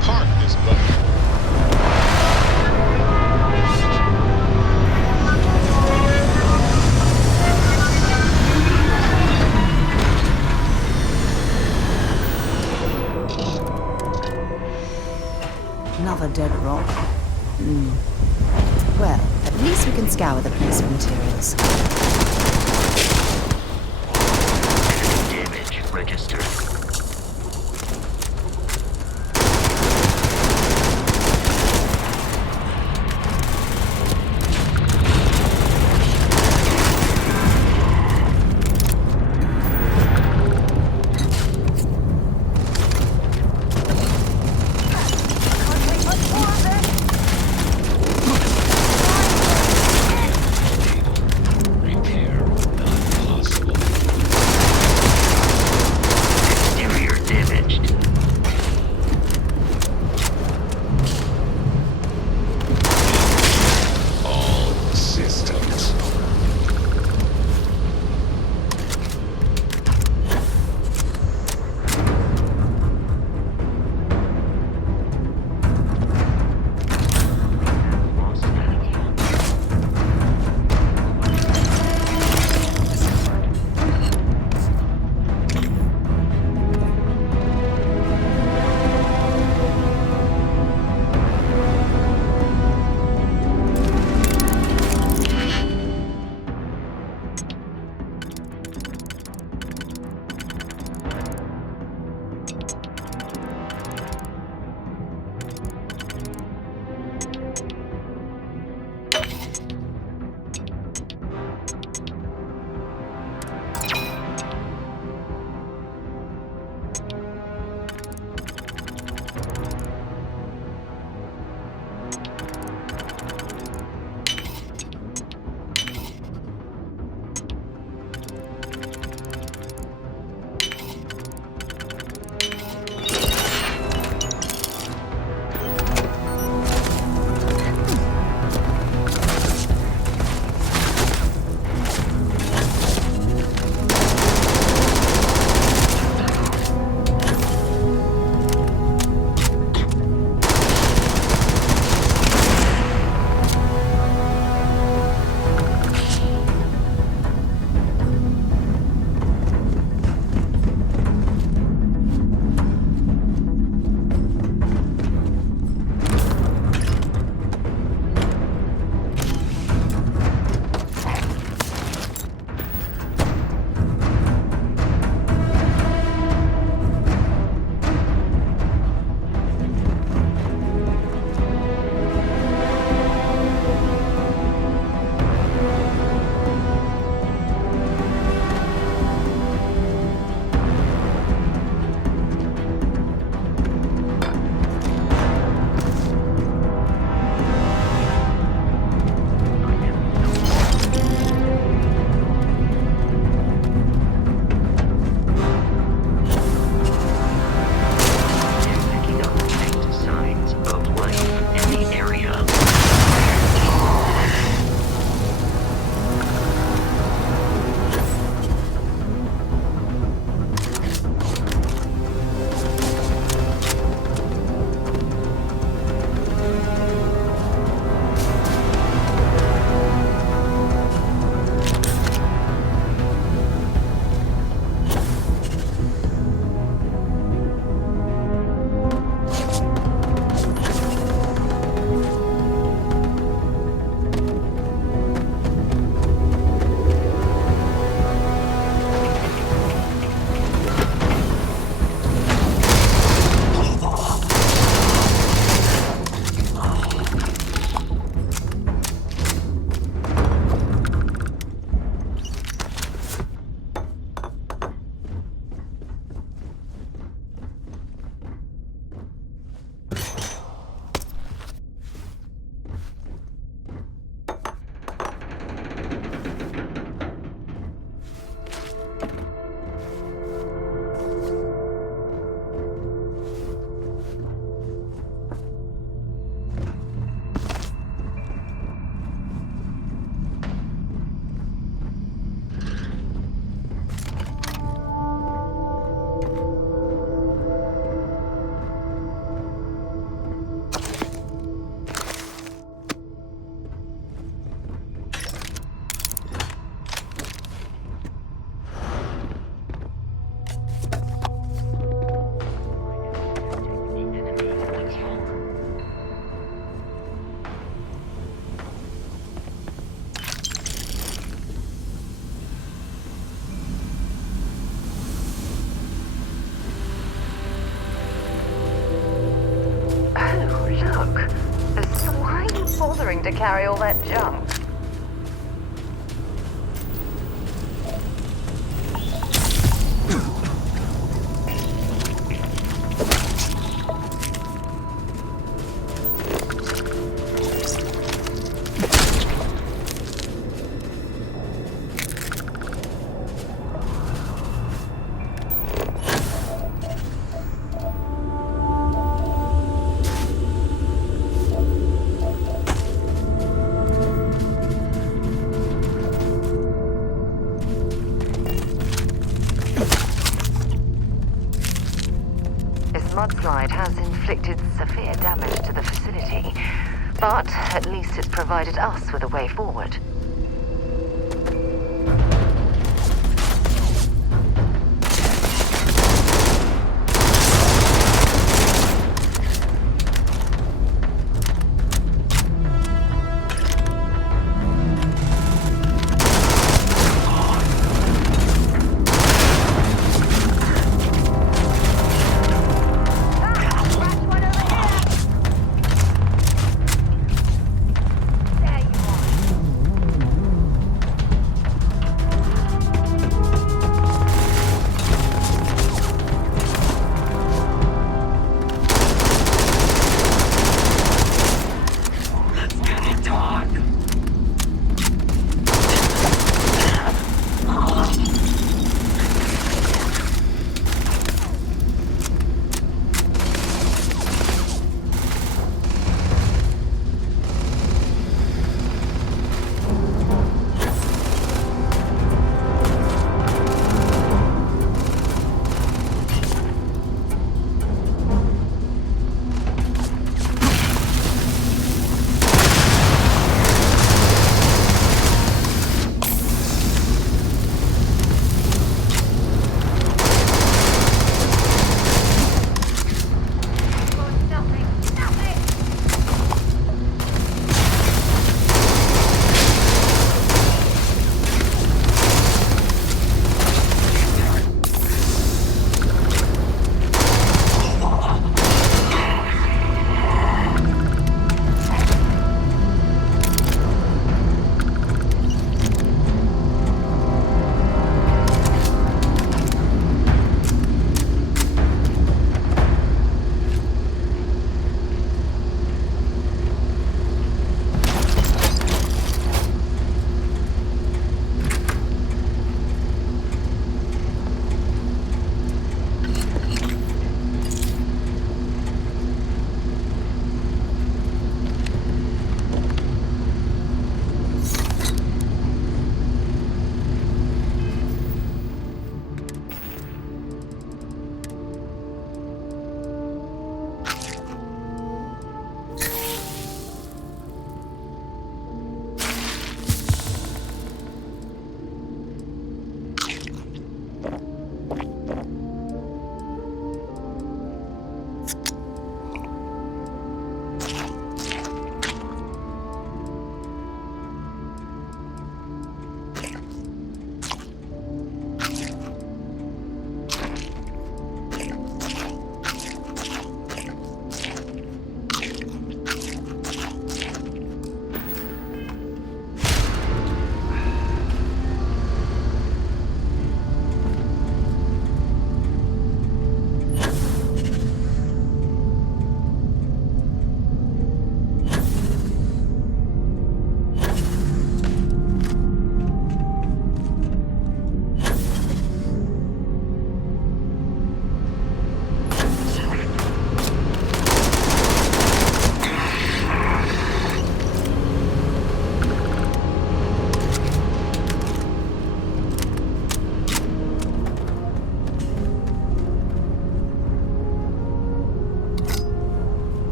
Park this buggy. Another dead rock. Well, at least we can scour the place for materials. Damage registered. Repair not possible. to carry all that junk. Mudslide has inflicted severe damage to the facility, but at least it's provided us with a way forward.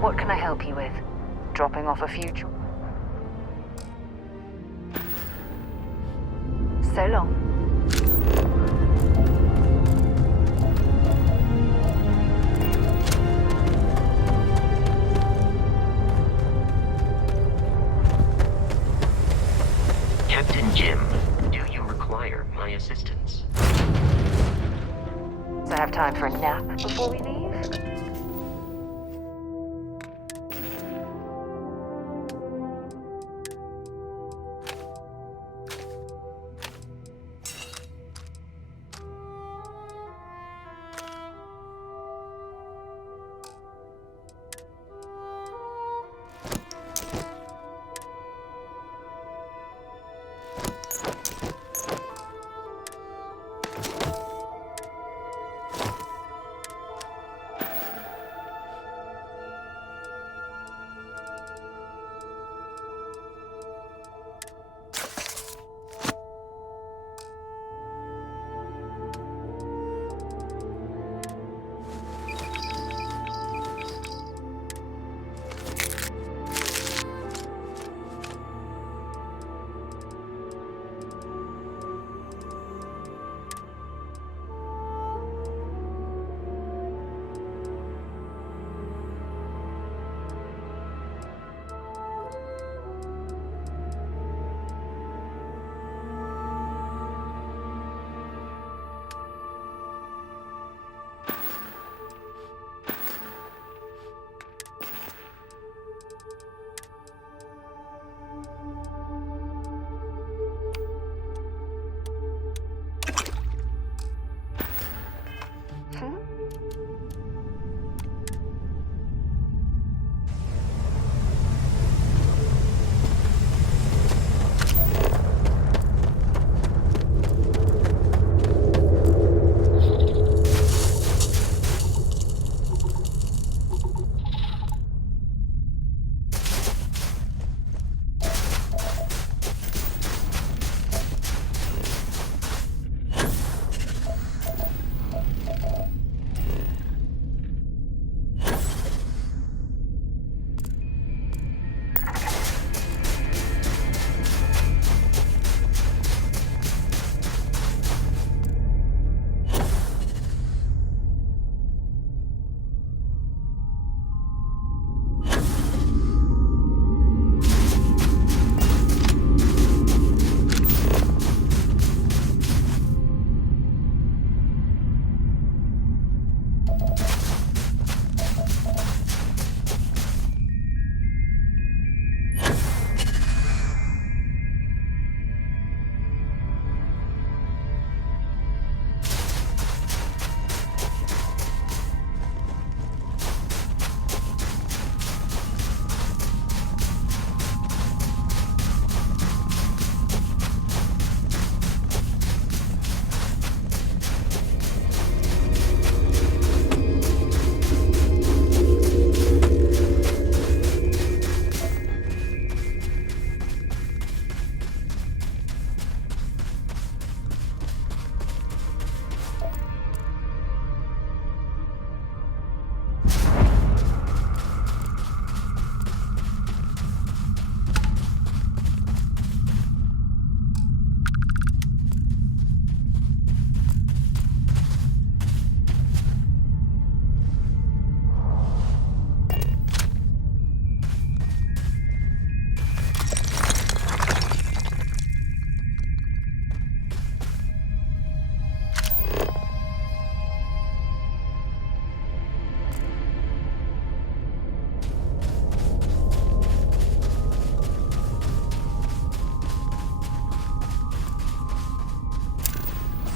What can I help you with? Dropping off a few... So long. nap before we leave?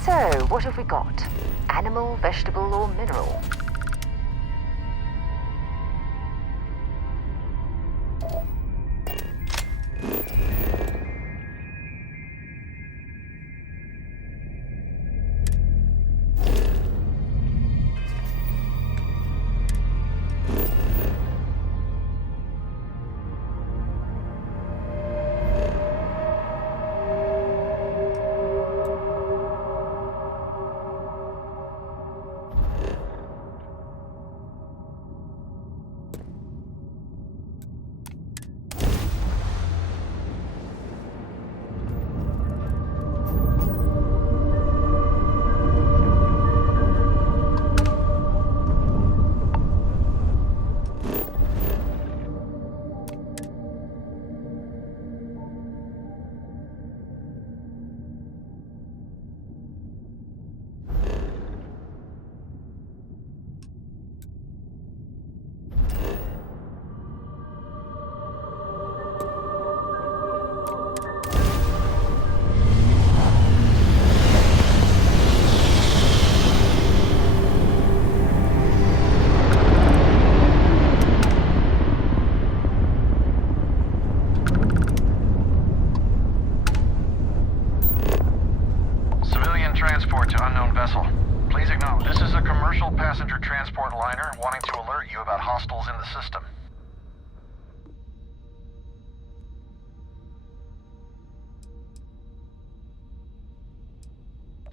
So, what have we got? Animal, vegetable, or mineral? transport liner wanting to alert you about hostiles in the system.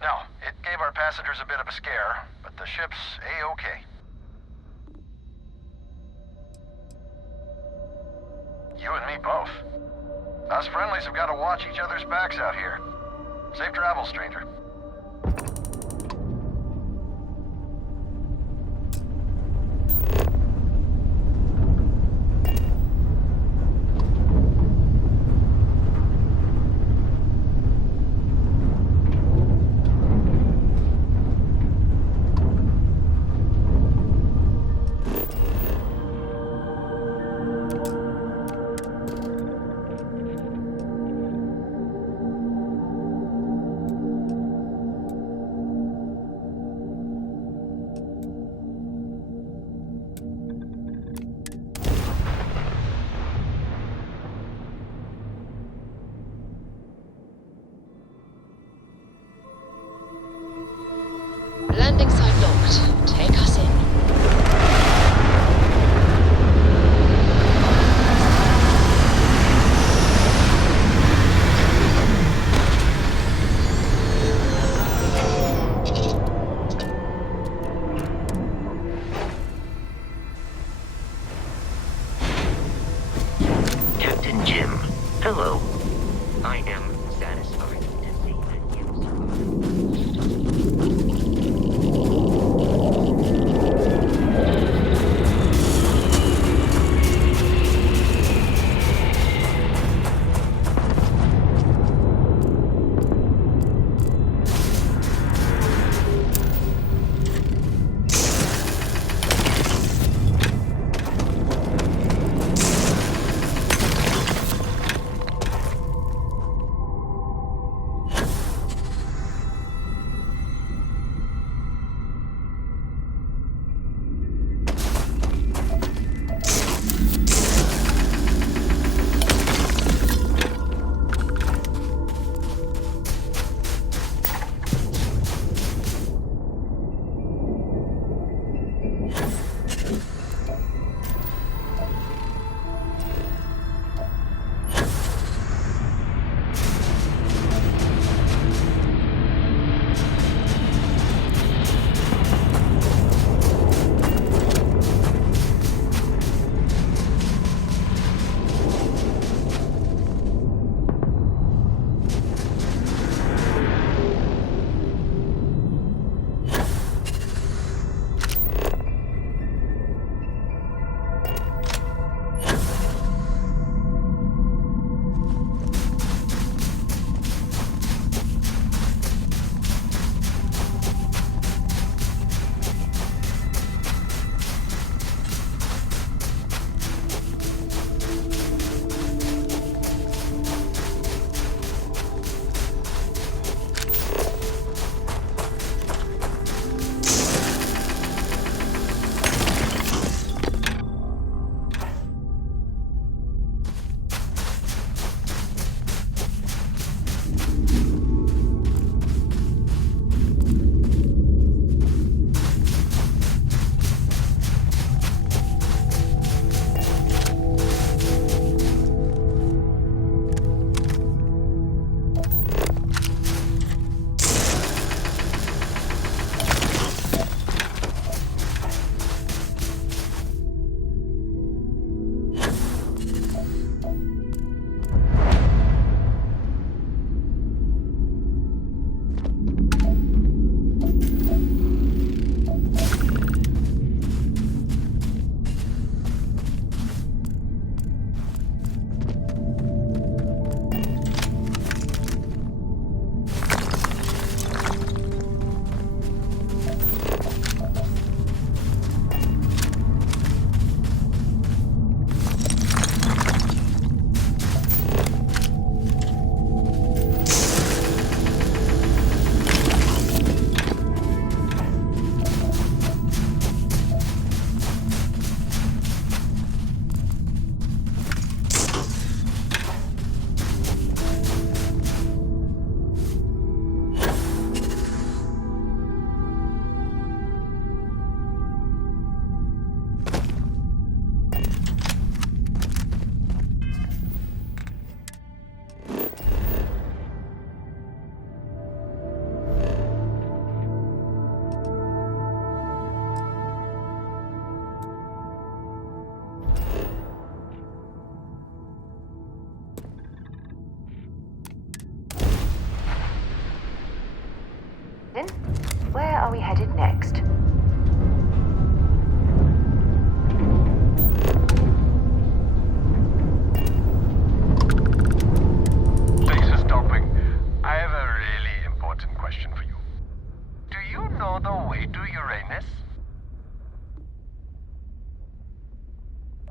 No, it gave our passengers a bit of a scare, but the ship's A-okay. You and me both. Us friendlies have got to watch each other's backs out here. Safe travels, stranger. Landing site locked. Take us in. Captain Jim, hello. I am satisfied to see that you survived.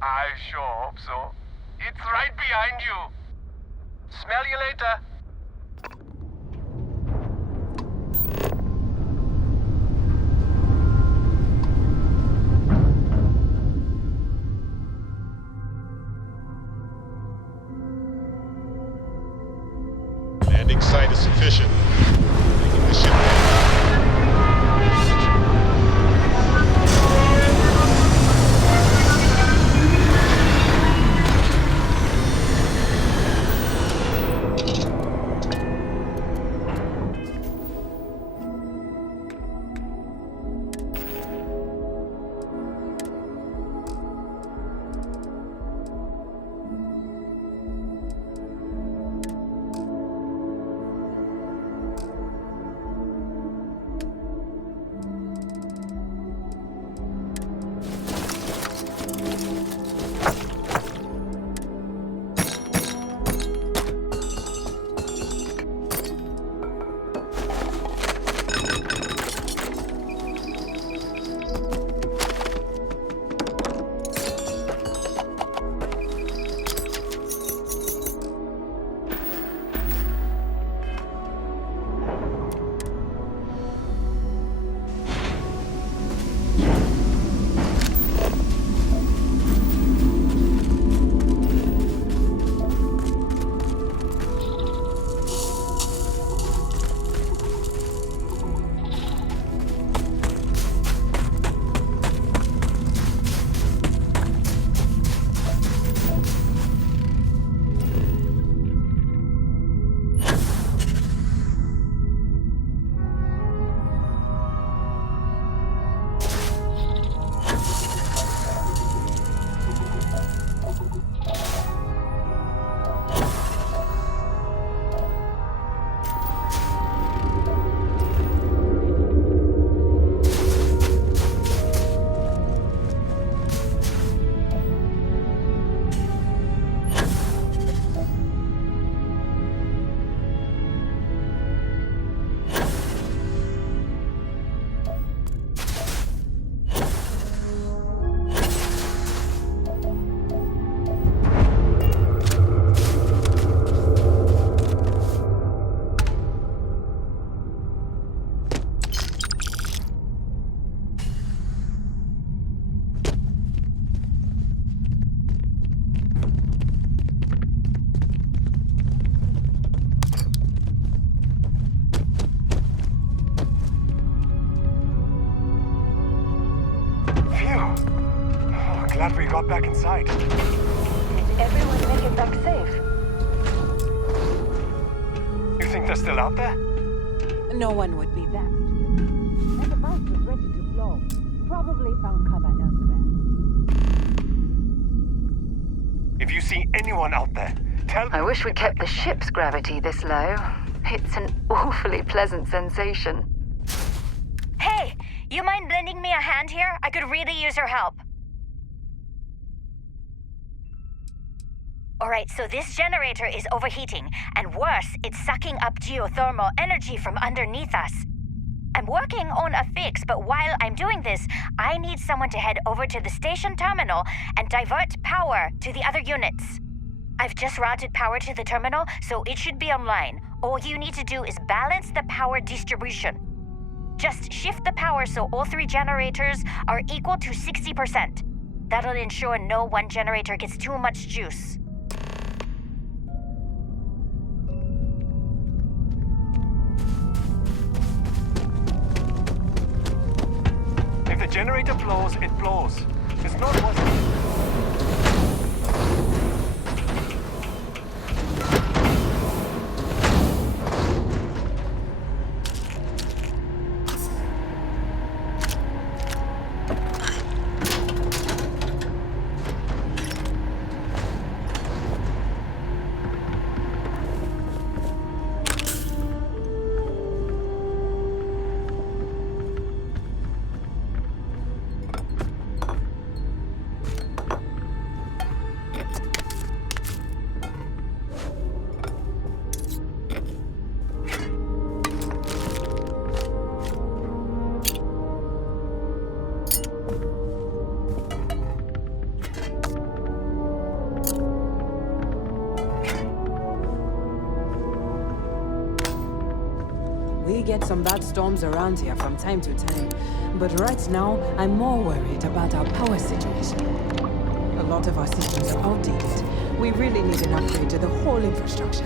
I sure hope so. It's right behind you. Smell you later. Landing site is sufficient. Making the ship land. Glad we got back inside. Did everyone make it back safe? You think they're still out there? No one would be that stupid. The device was ready to blow. Probably found cover elsewhere. If you see anyone out there, tell I wish we kept the ship's gravity this low. It's an awfully pleasant sensation. Hey, you mind lending me a hand here? I could really use your help. Alright, so this generator is overheating, and worse, it's sucking up geothermal energy from underneath us. I'm working on a fix, but while I'm doing this, I need someone to head over to the station terminal and divert power to the other units. I've just routed power to the terminal, so it should be online. All you need to do is balance the power distribution. Just shift the power so all three generators are equal to 60%. That'll ensure no one generator gets too much juice. If the generator blows, it blows. It's not what... get some bad storms around here from time to time. But right now, I'm more worried about our power situation. A lot of our systems are outdated. We really need an upgrade to the whole infrastructure.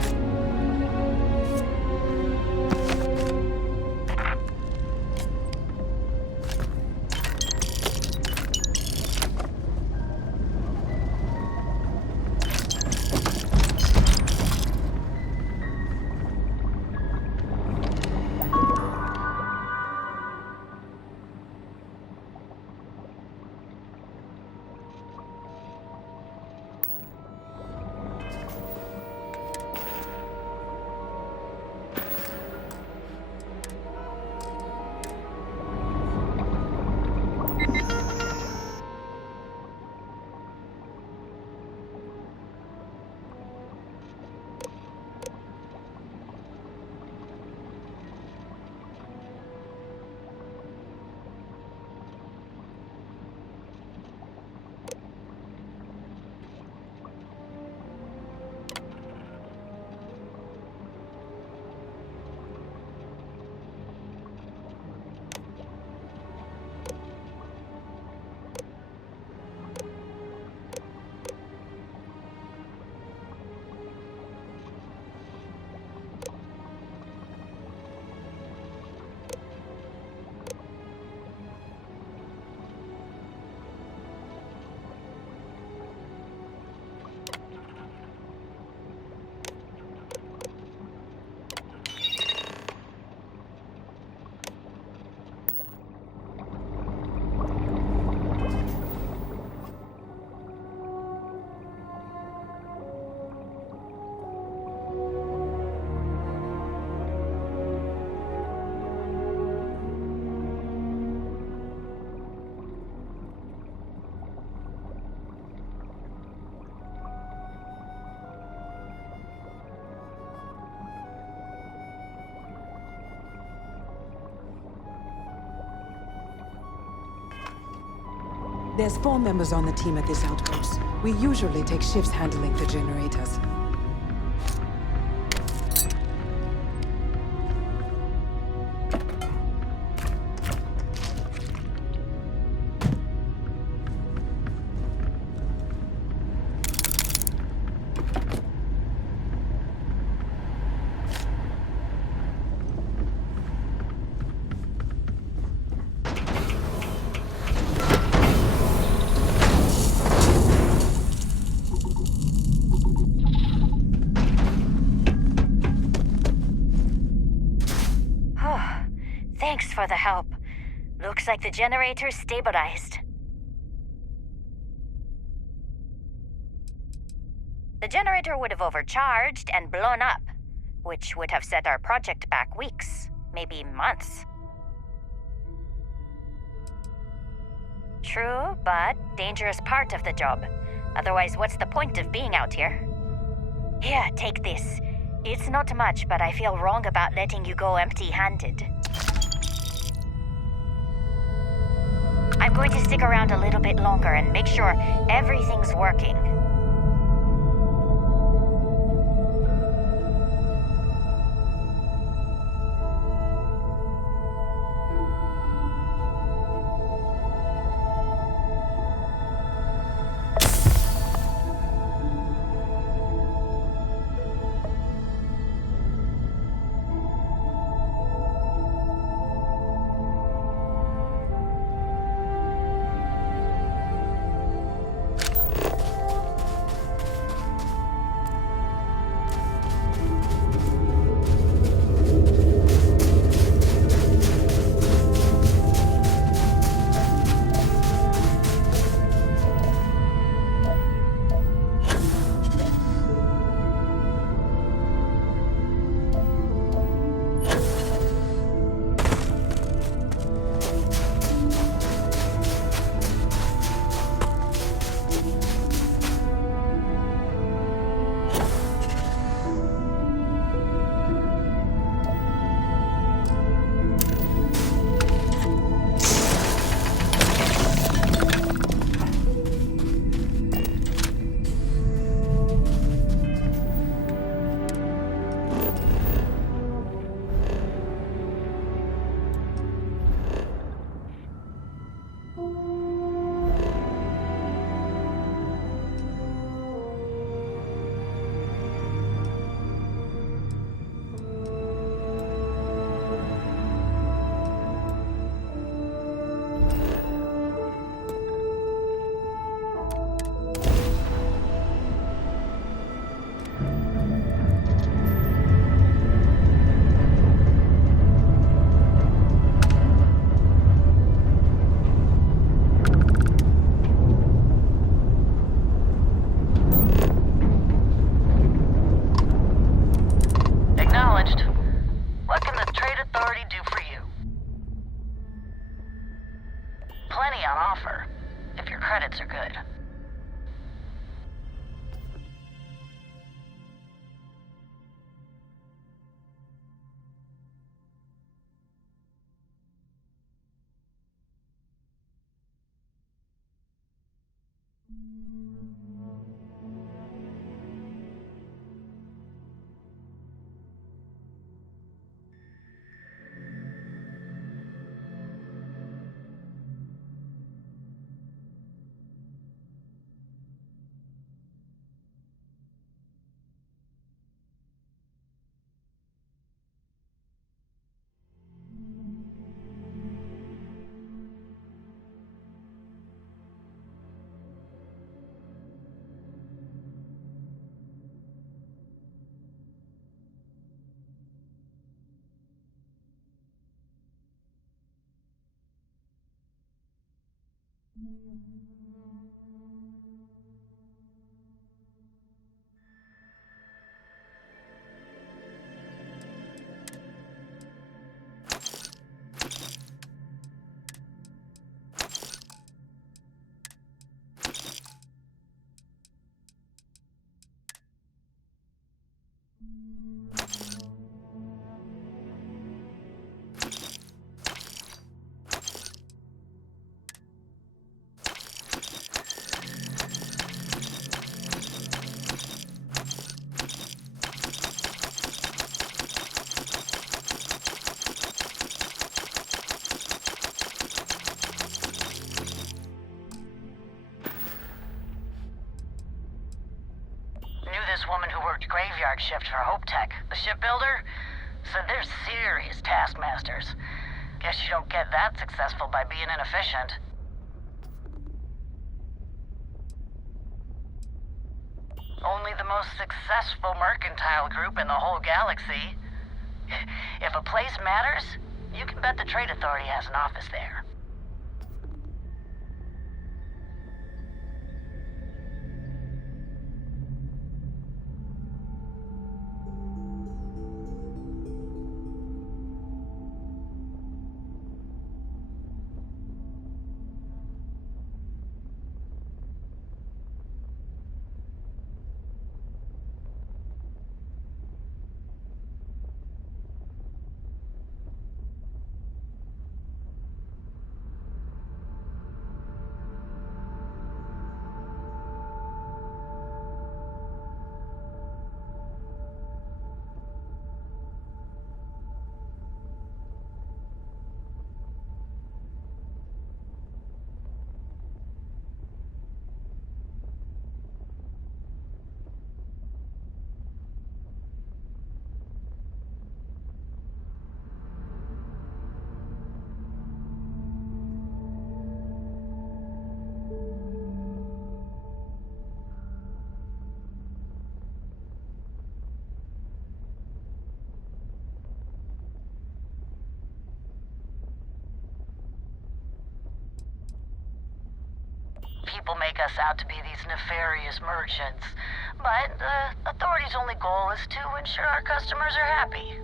There's 4 members on the team at this outpost. We usually take shifts handling the generators. Thanks for the help. Looks like the generator's stabilized. The generator would have overcharged and blown up, which would have set our project back weeks, maybe months. True, but dangerous part of the job. Otherwise, what's the point of being out here? Here, take this. It's not much, but I feel wrong about letting you go empty-handed. I'm going to stick around a little bit longer and make sure everything's working. if your credits are good. This woman who worked graveyard shift for Hope Tech, the shipbuilder, said they're serious taskmasters. Guess you don't get that successful by being inefficient. Only the most successful mercantile group in the whole galaxy. If a place matters, you can bet the Trade Authority has an office there. People make us out to be these nefarious merchants, but the authorities' only goal is to ensure our customers are happy.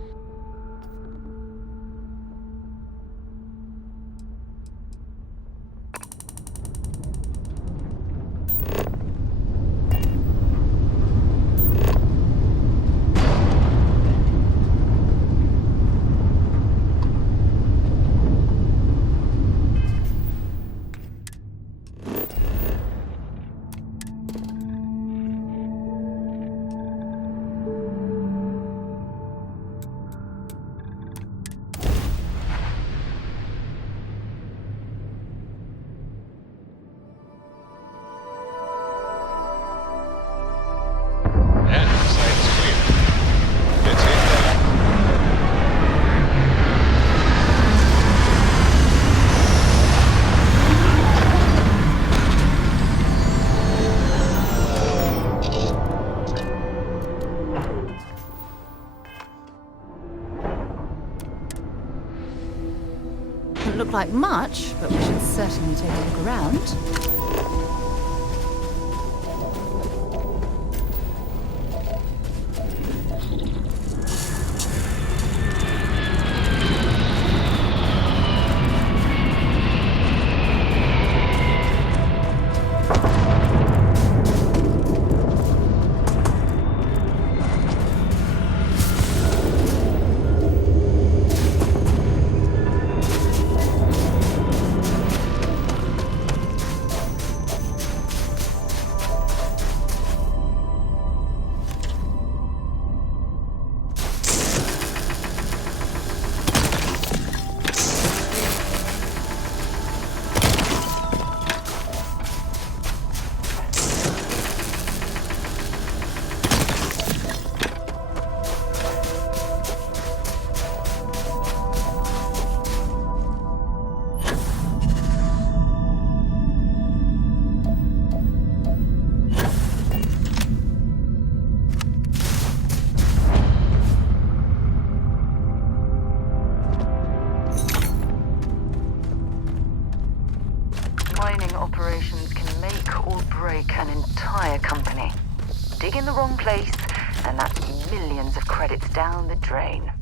Doesn't look like much, but we should certainly take a look around. hire company. Dig in the wrong place, and that's millions of credits down the drain.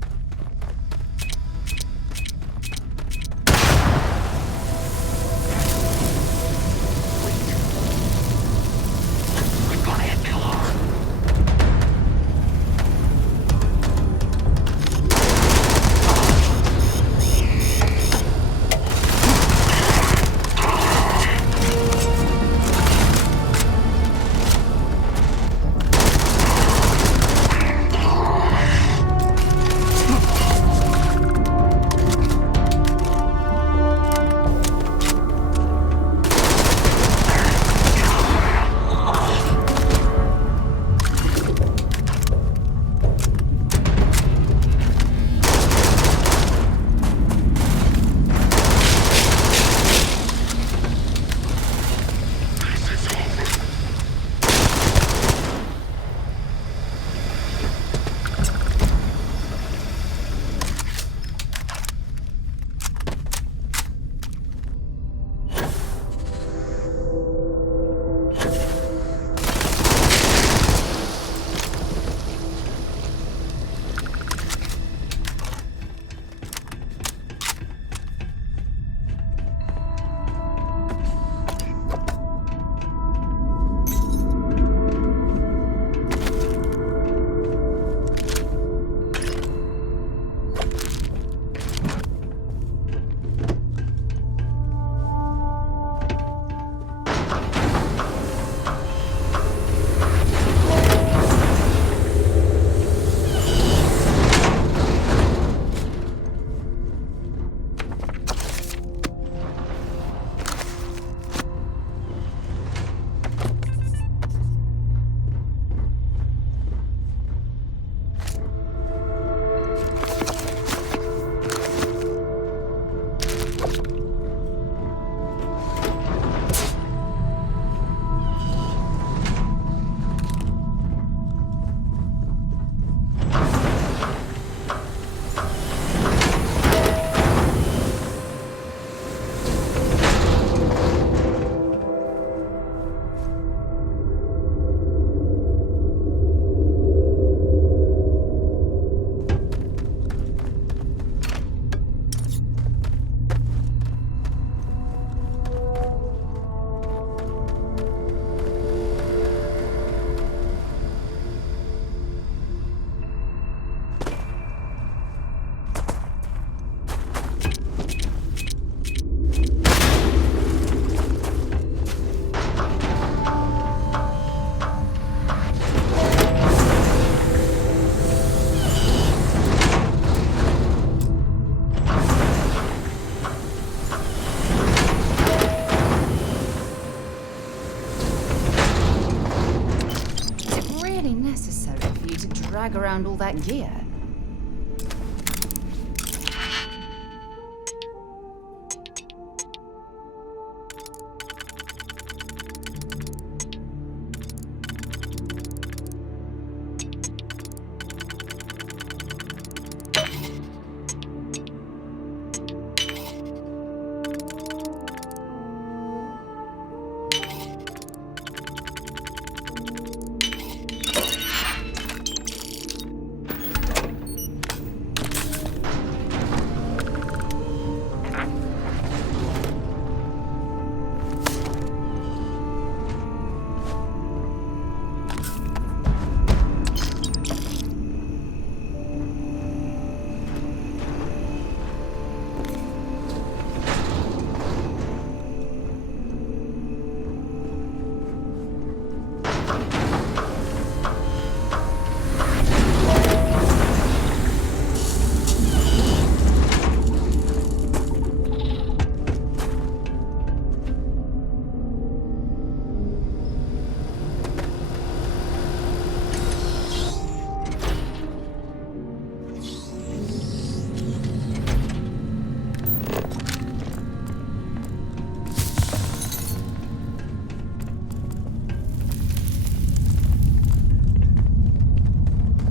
Drag around all that gear.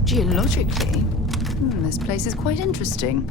Geologically, this place is quite interesting.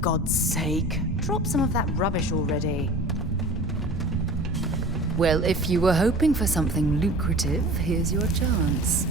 God's sake. Drop some of that rubbish already. Well, if you were hoping for something lucrative, here's your chance.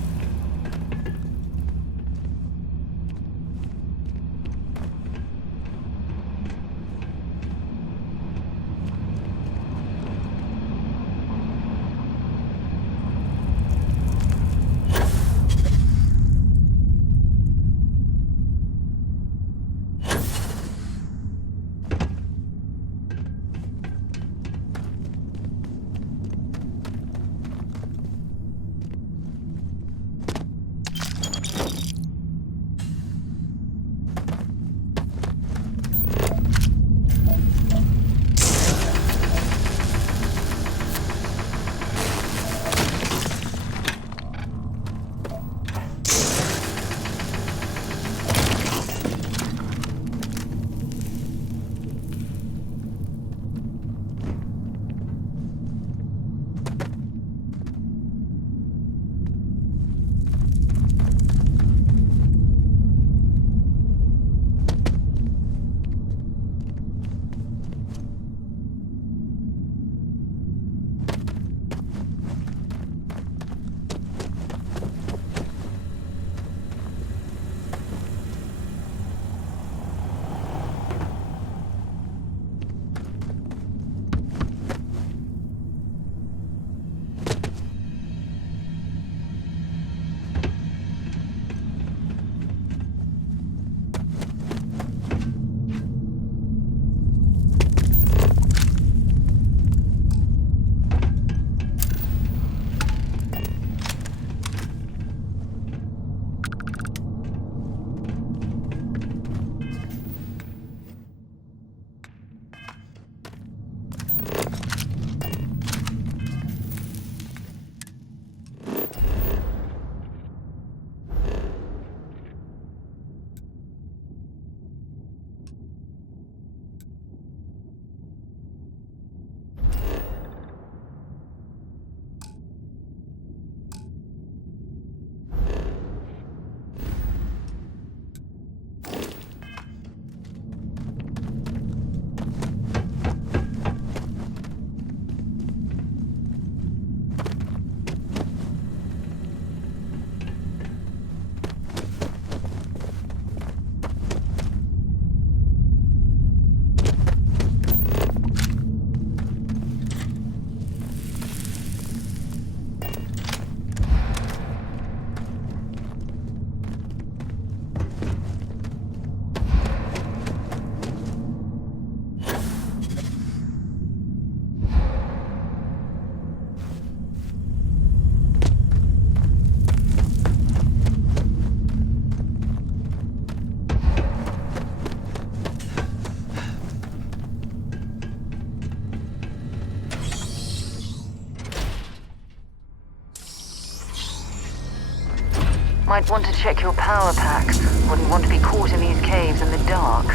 Might want to check your power packs. Wouldn't want to be caught in these caves in the dark.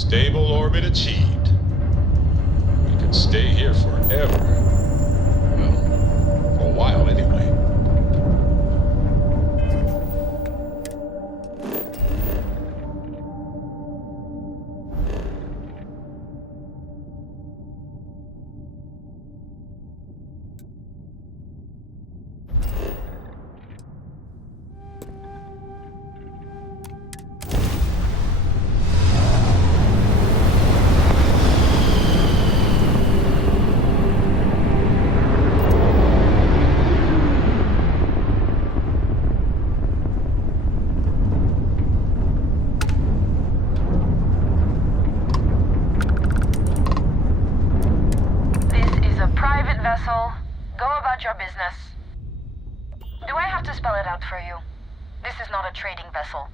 Stable orbit achieved. We could stay here forever. Well, for a while anyway. Vessel, go about your business. Do I have to spell it out for you? This is not a trading vessel.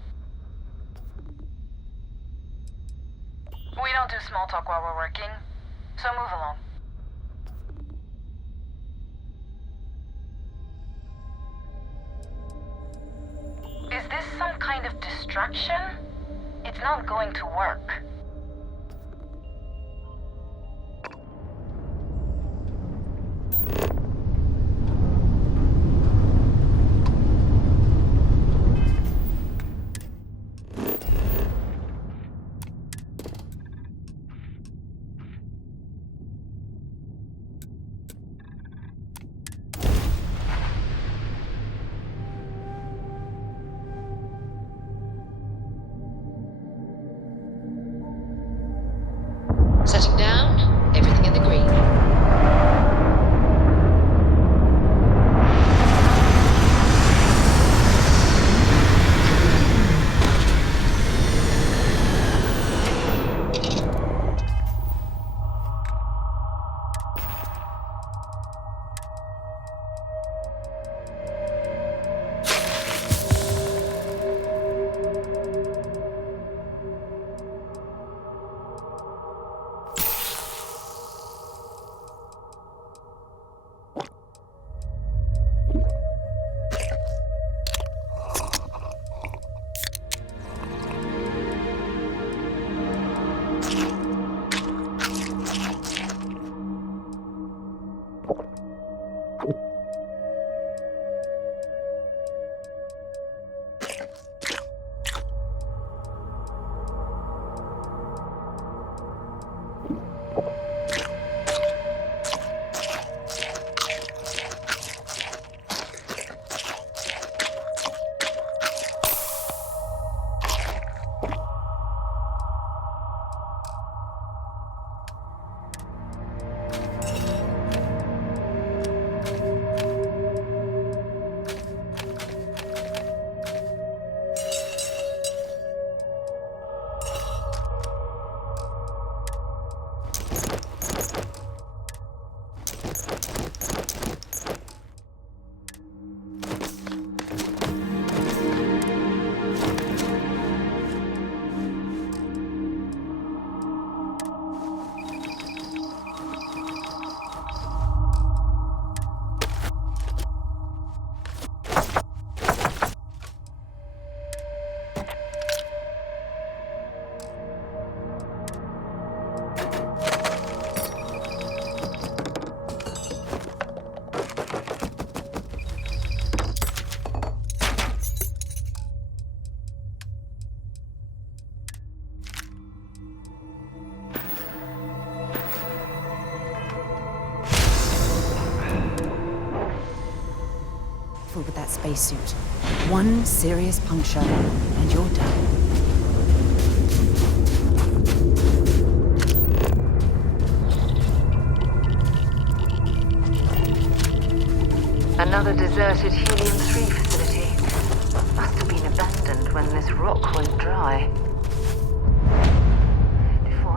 We don't do small talk while we're working, so move along. Is this some kind of distraction? It's not going to work. Setting down, everything in the green. With that spacesuit. One serious puncture, and you're done. Another deserted Helium-3 facility. Must have been abandoned when this rock went dry. Before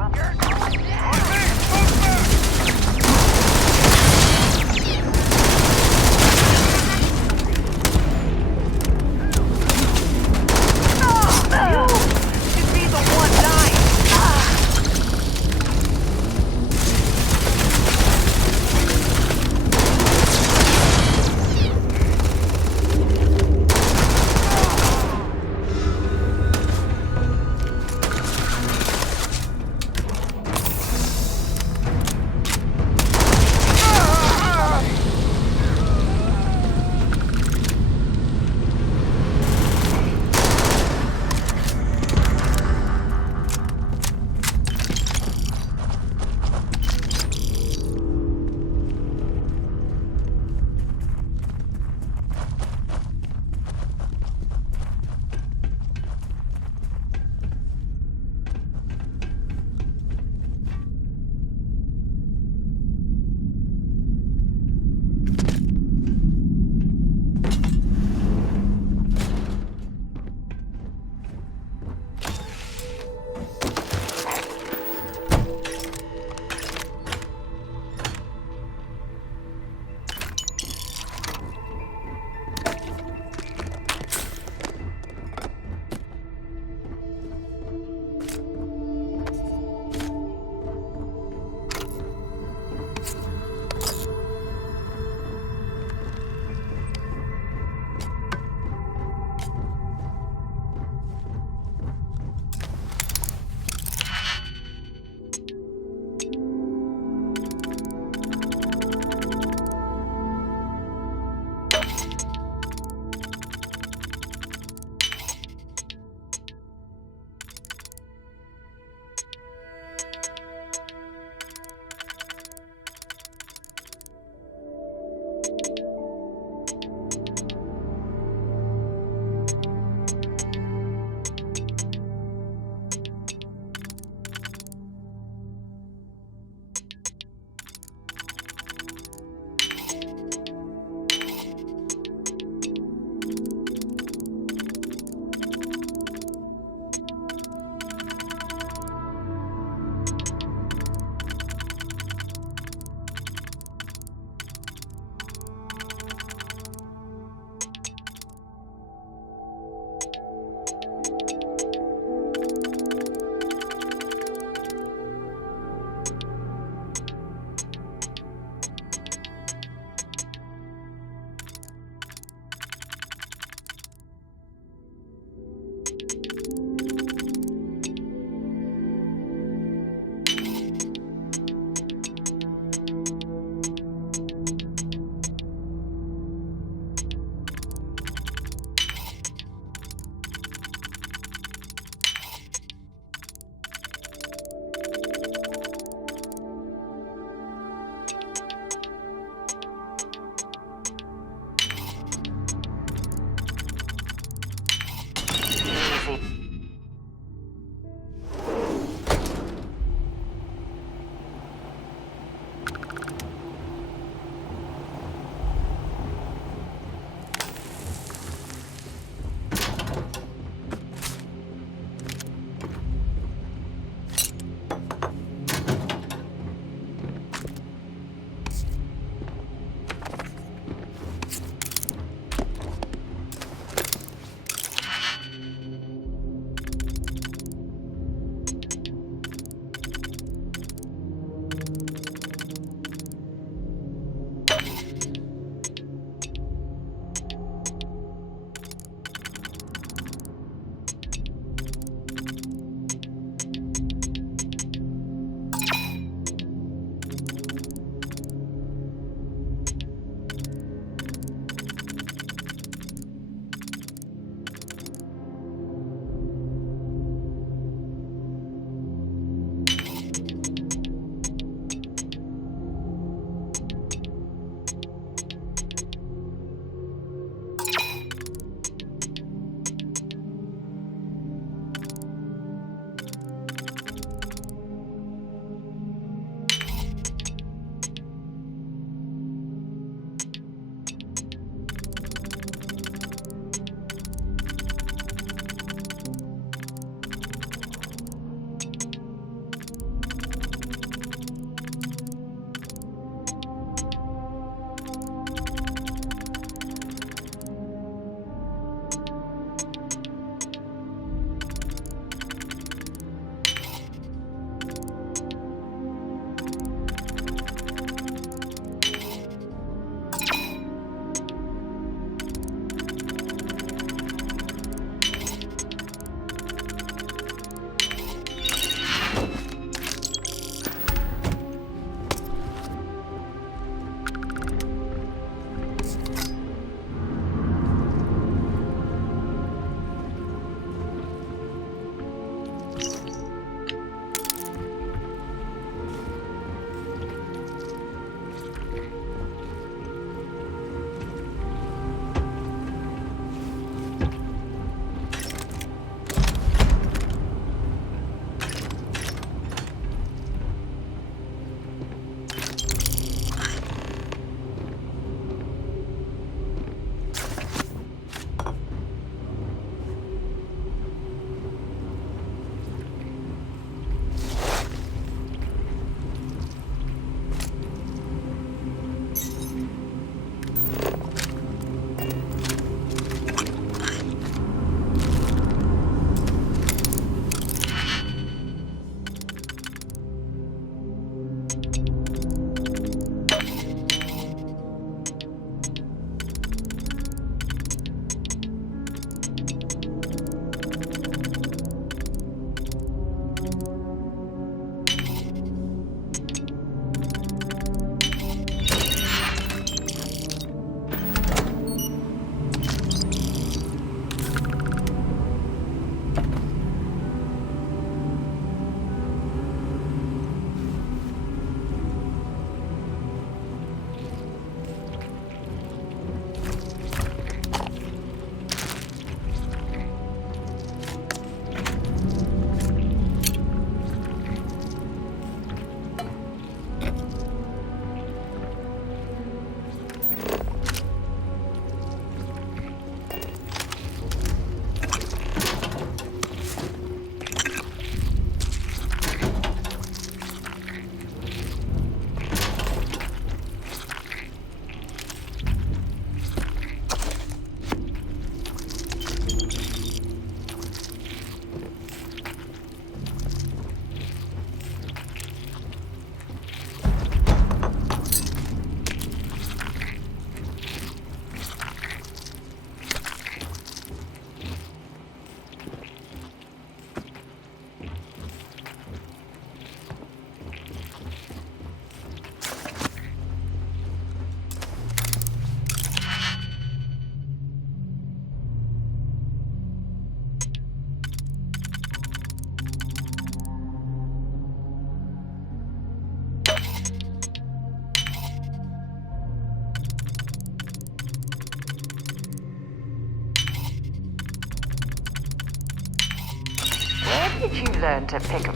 did you learn to pick 'em?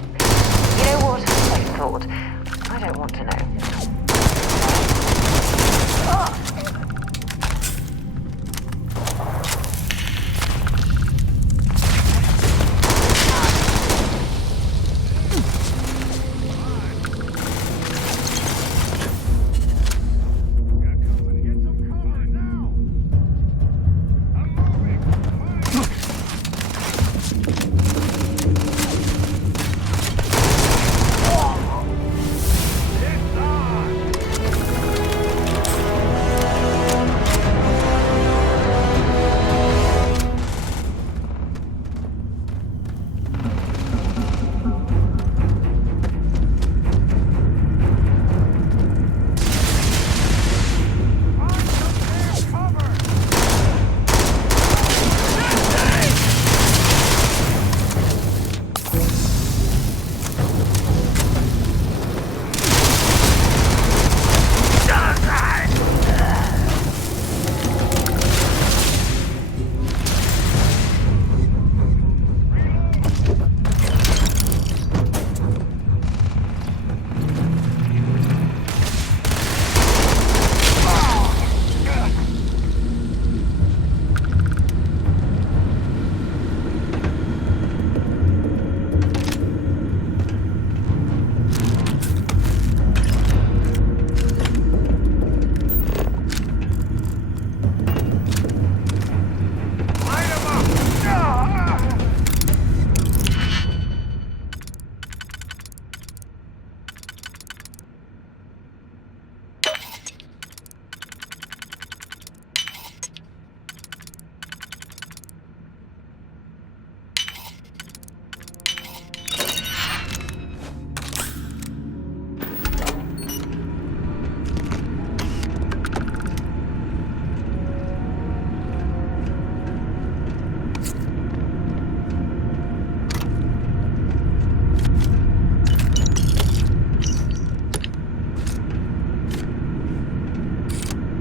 You know what? I thought. I don't want to know.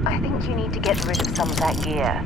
I think you need to get rid of some of that gear.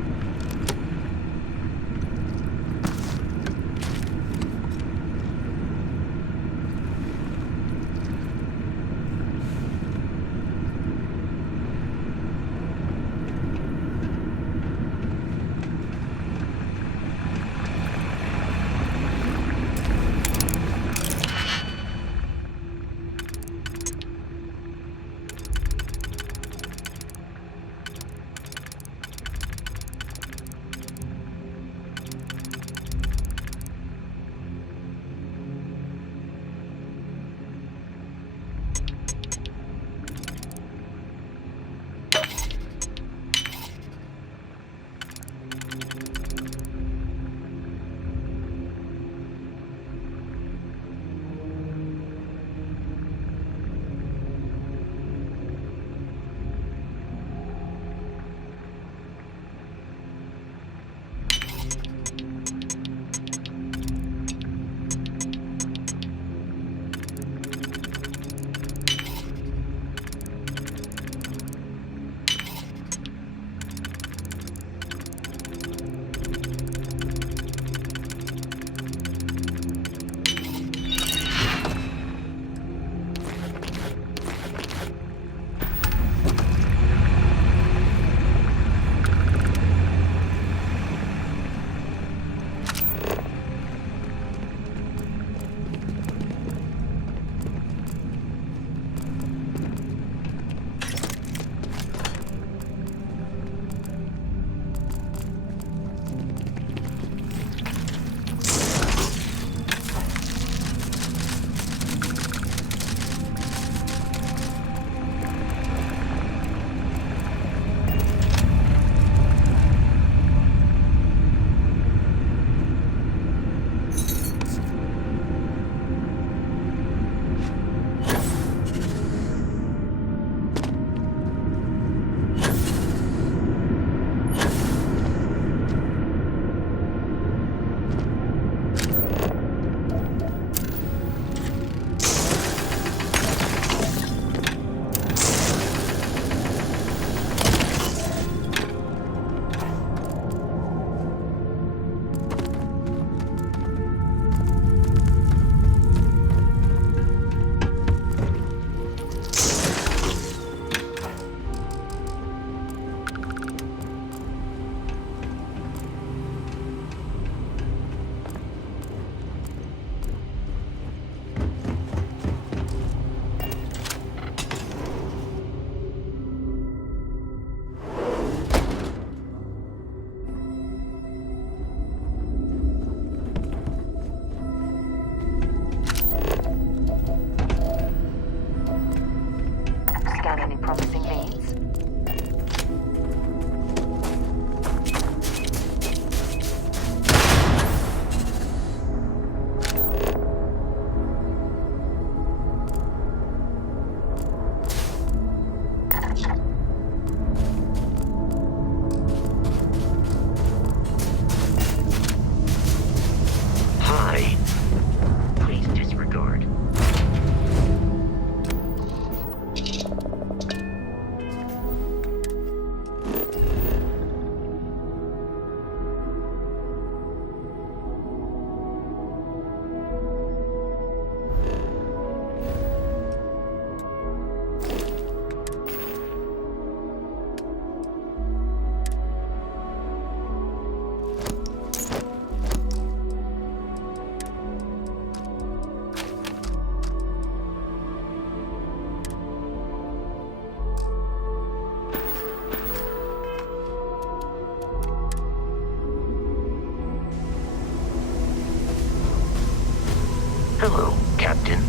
Hello, Captain.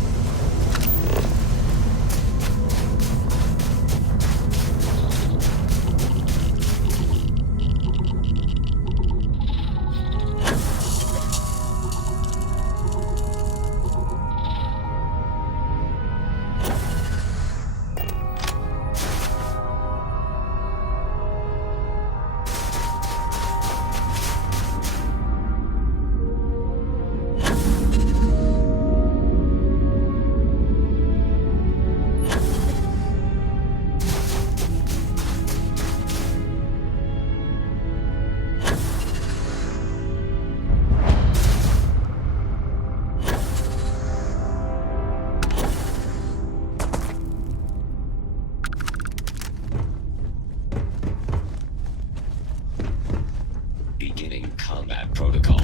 Beginning combat protocol.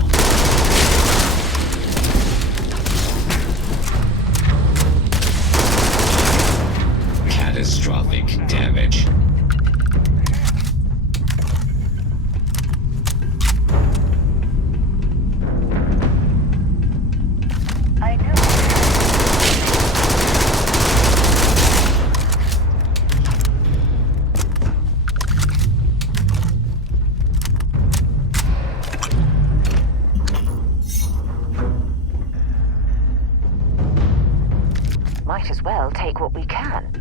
Catastrophic damage. I knew. Might as well take what we can.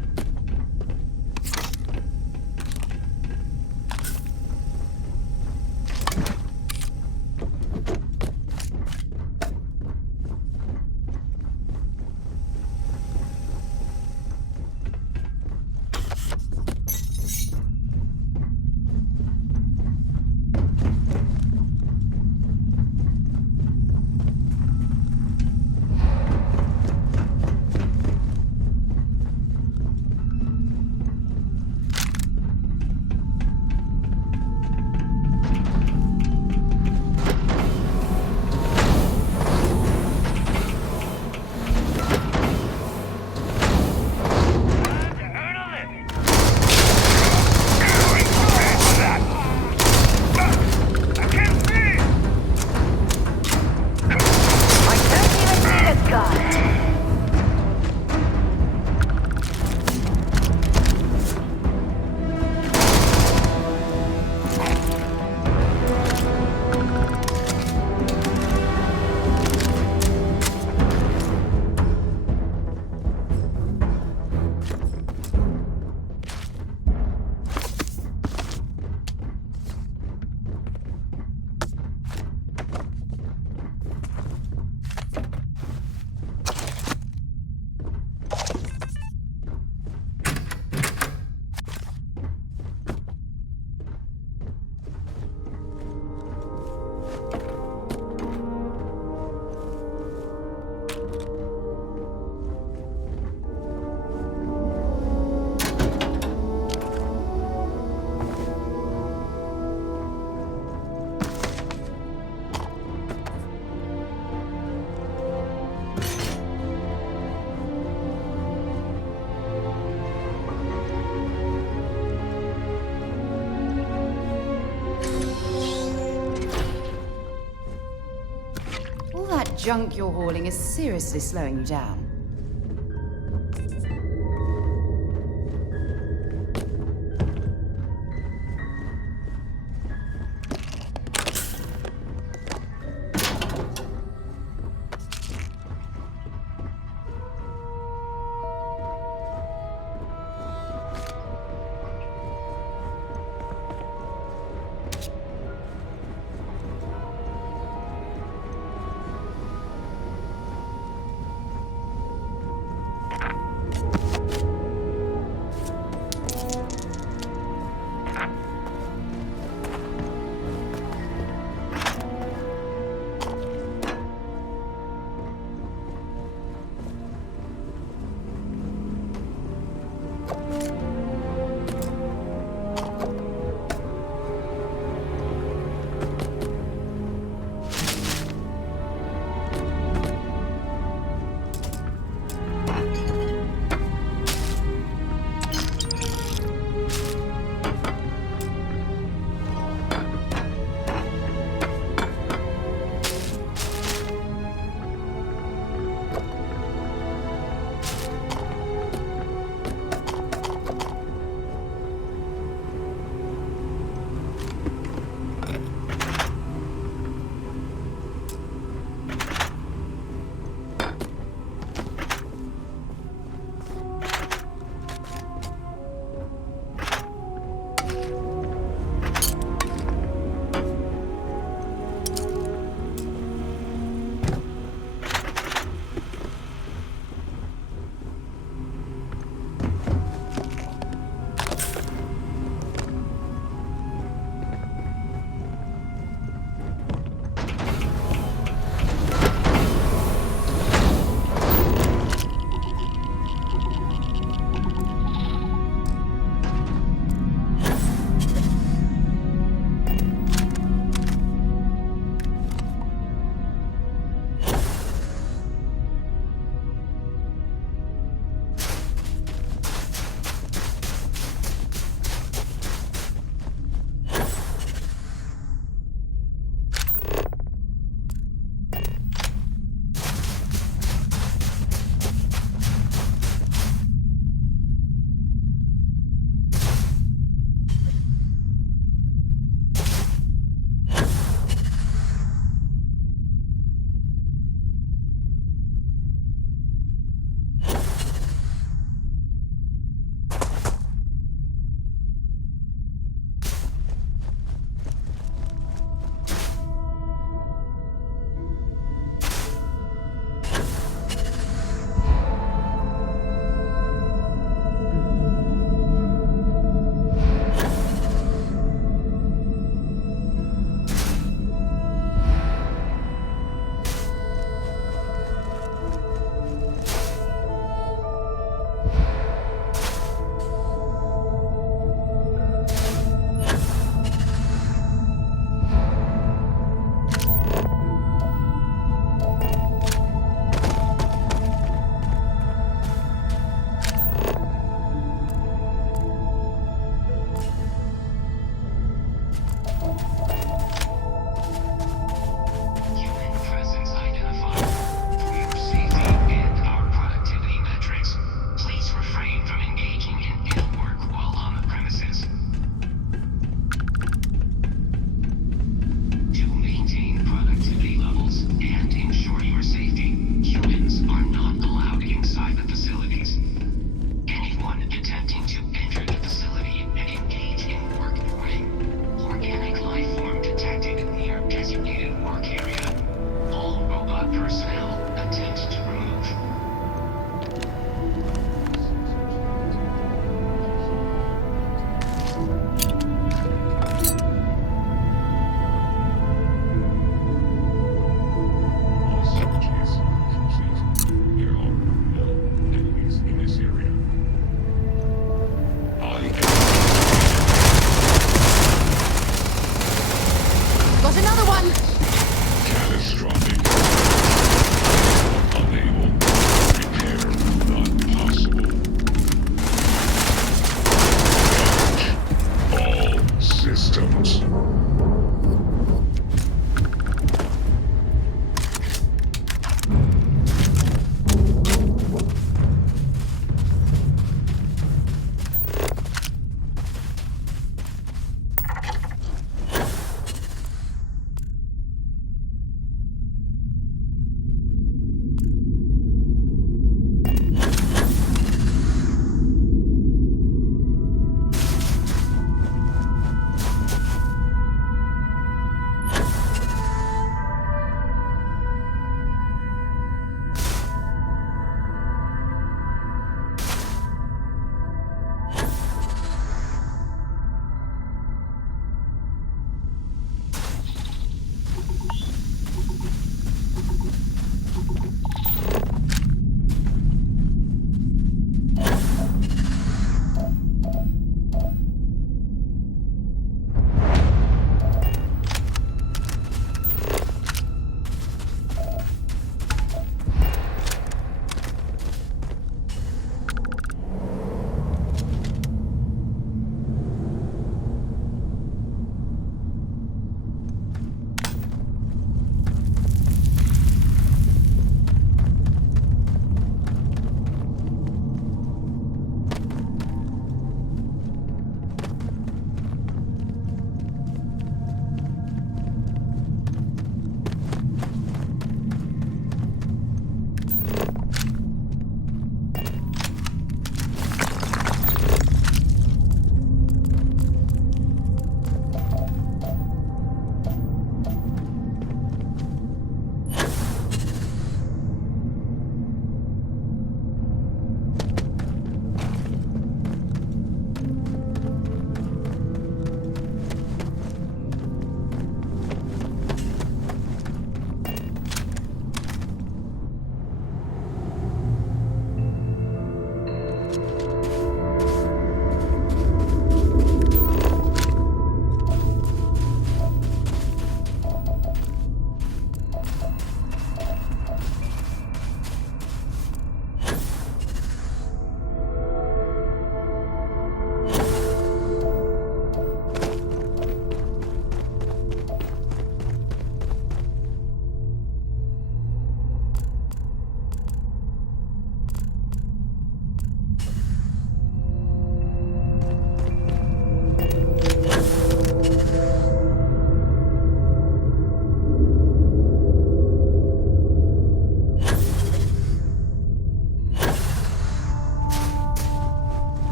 All that junk you're hauling is seriously slowing you down.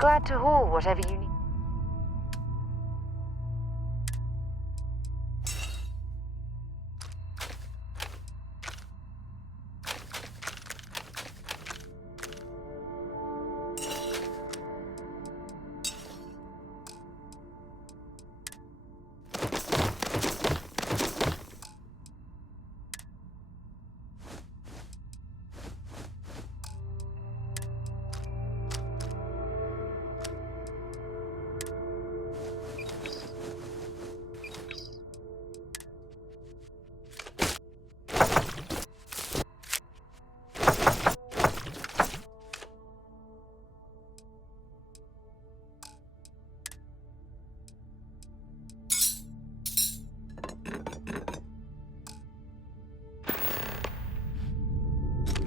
Glad to haul whatever you need.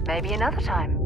Maybe another time.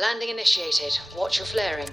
Landing initiated. Watch your flaring.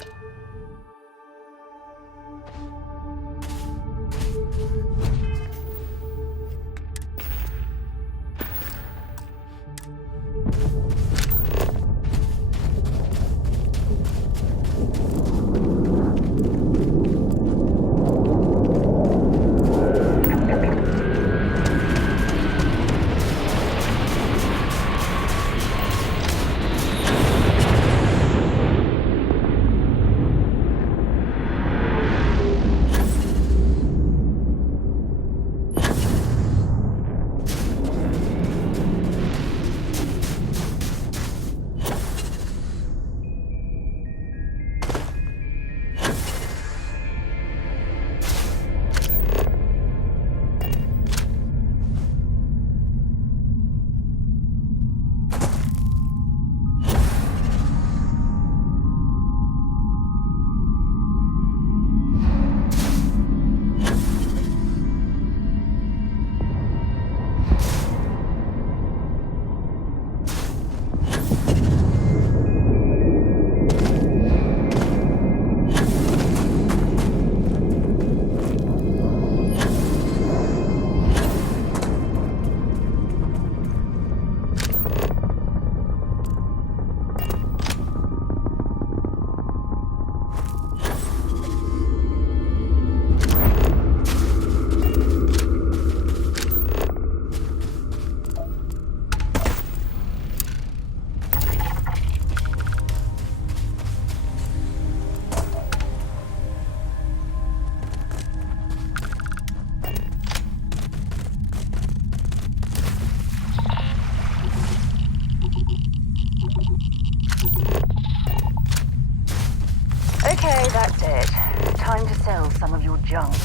it. Time to sell some of your junk.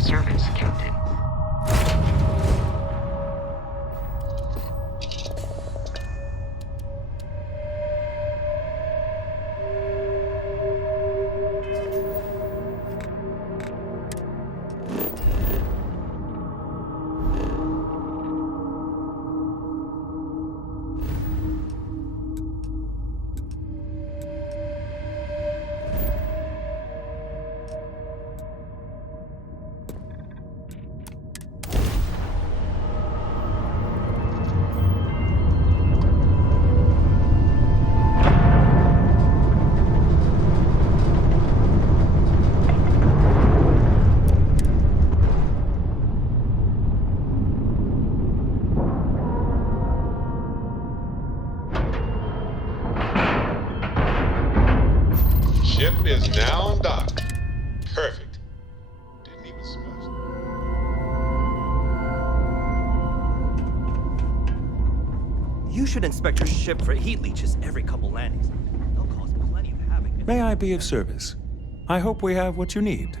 Service, Captain. Ship is now on dock. Perfect. Didn't even smell. You should inspect your ship for heat leeches every couple landings. They'll cause plenty of havoc. May I be of service? I hope we have what you need.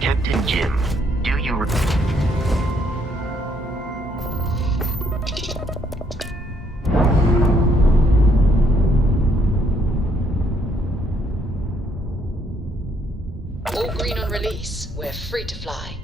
Captain Jim, do you All green on release. We're free to fly.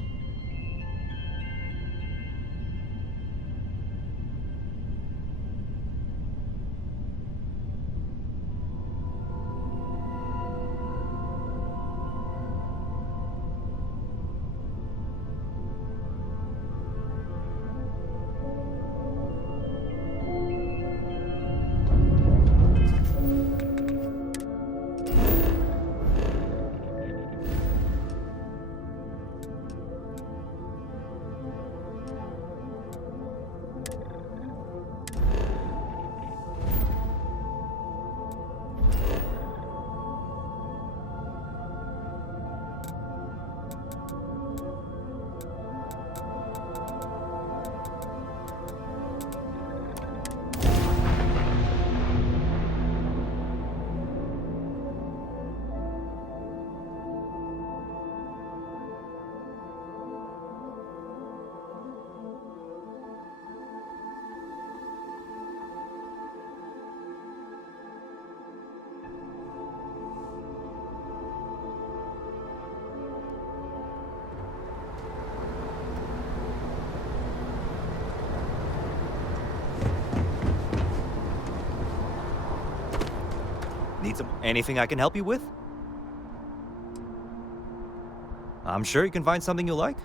Need anything I can help you with? I'm sure you can find something you like.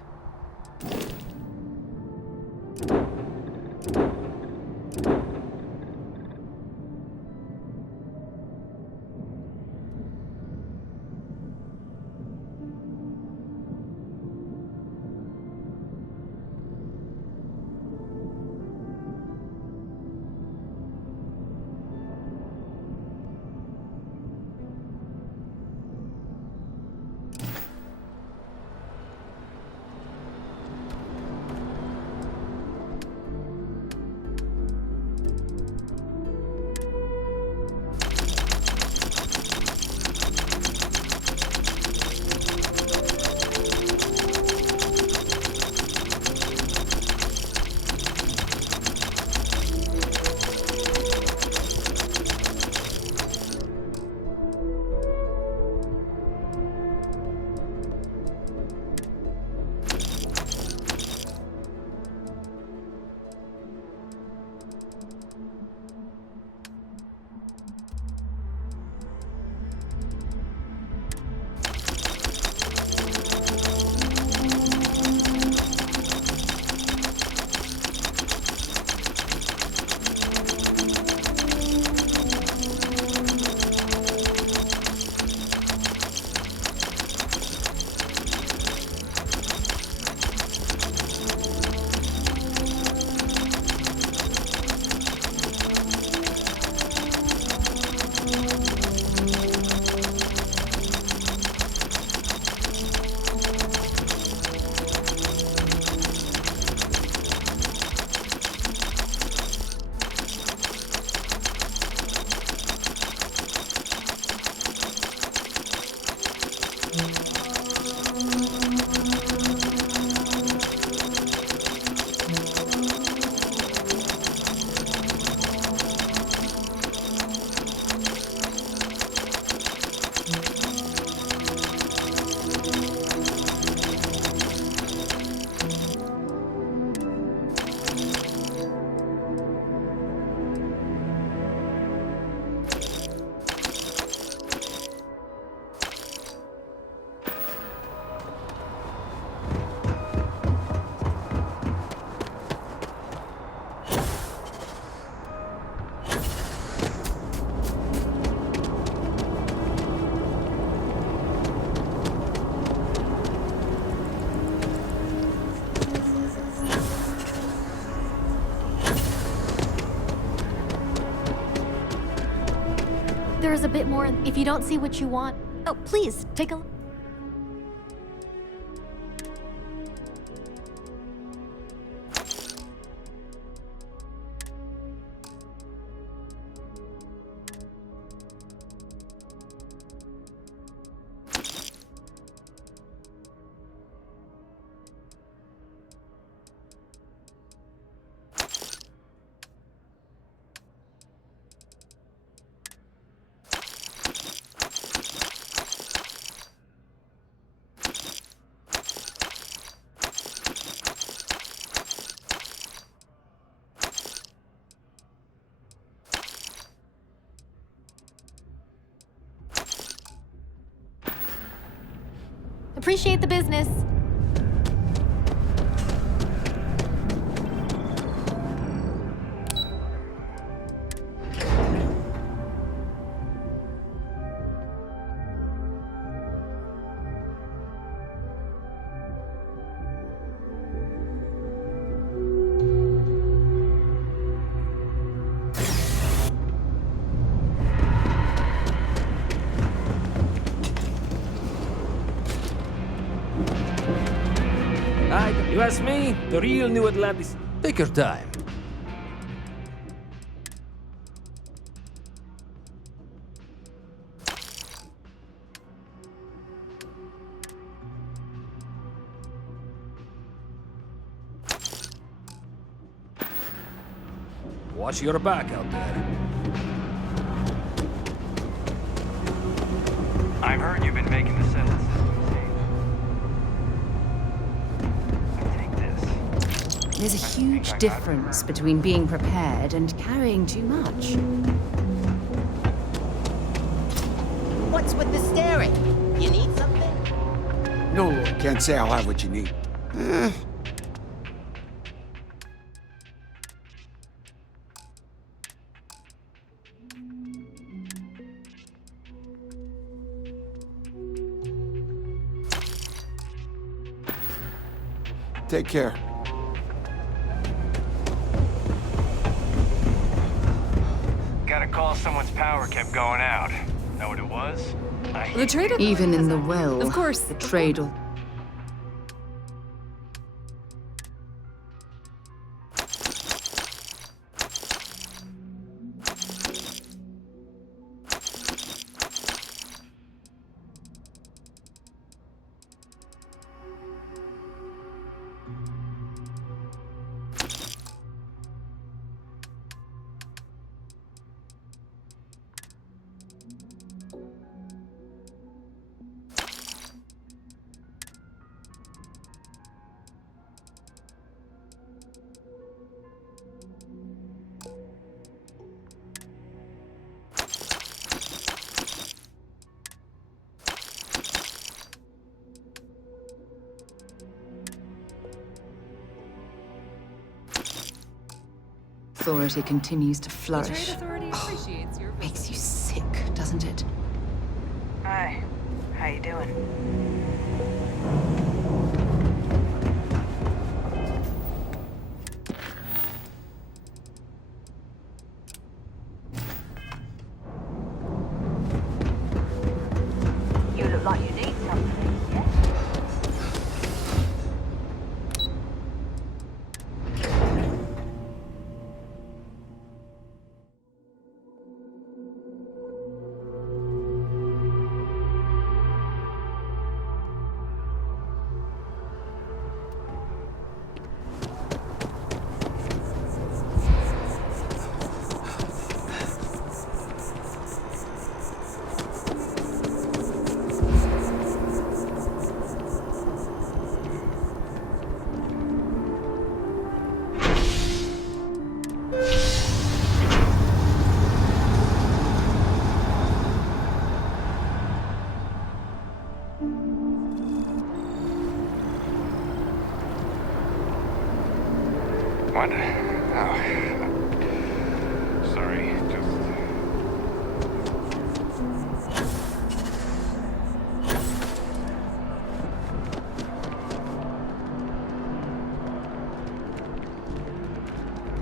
There's a bit more. If you don't see what you want, oh, please take a look. Appreciate the business. You ask me, the real New Atlantis. Take your time. Watch your back out there. I've heard you've been making the settlement system There's a huge difference between being prepared and carrying too much. What's with the staring? You need something? No, Lord, can't say I'll have what you need. Take care. Got a call someone's power kept going out. Know what it was? The trade. Even in the well, Of course. the trade. Authority continues to flourish. Makes you sick, doesn't it? Hi. How you doing? You look like you need something, yeah? What? Oh. Sorry, just...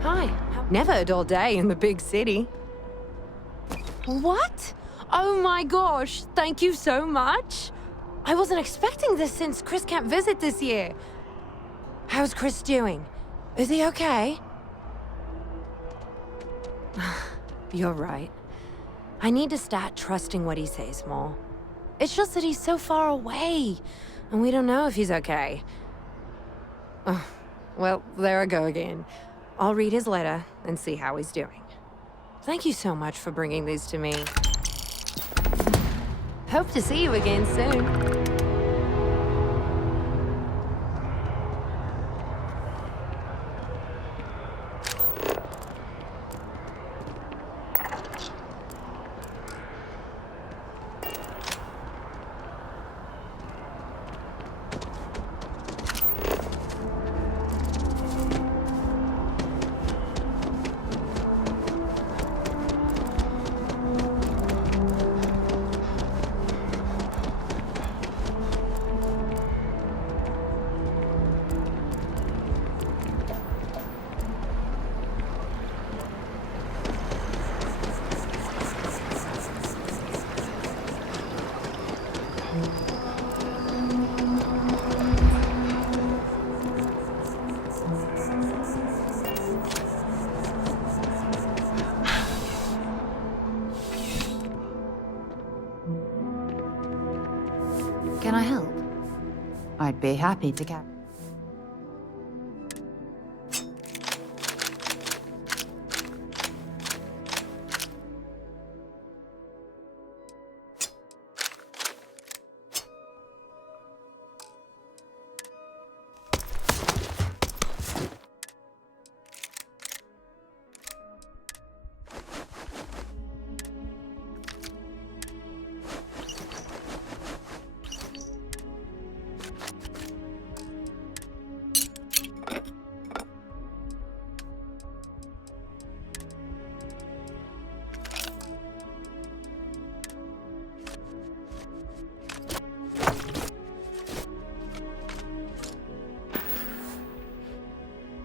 Hi. Never a dull day in the big city. What? Oh my gosh, thank you so much. I wasn't expecting this since Chris can't visit this year. How's Chris doing? Is he okay? You're right. I need to start trusting what he says more. It's just that he's so far away, and we don't know if he's okay. Well, there I go again. I'll read his letter and see how he's doing. Thank you so much for bringing these to me. Hope to see you again soon. Can I help? I'd be happy to carry.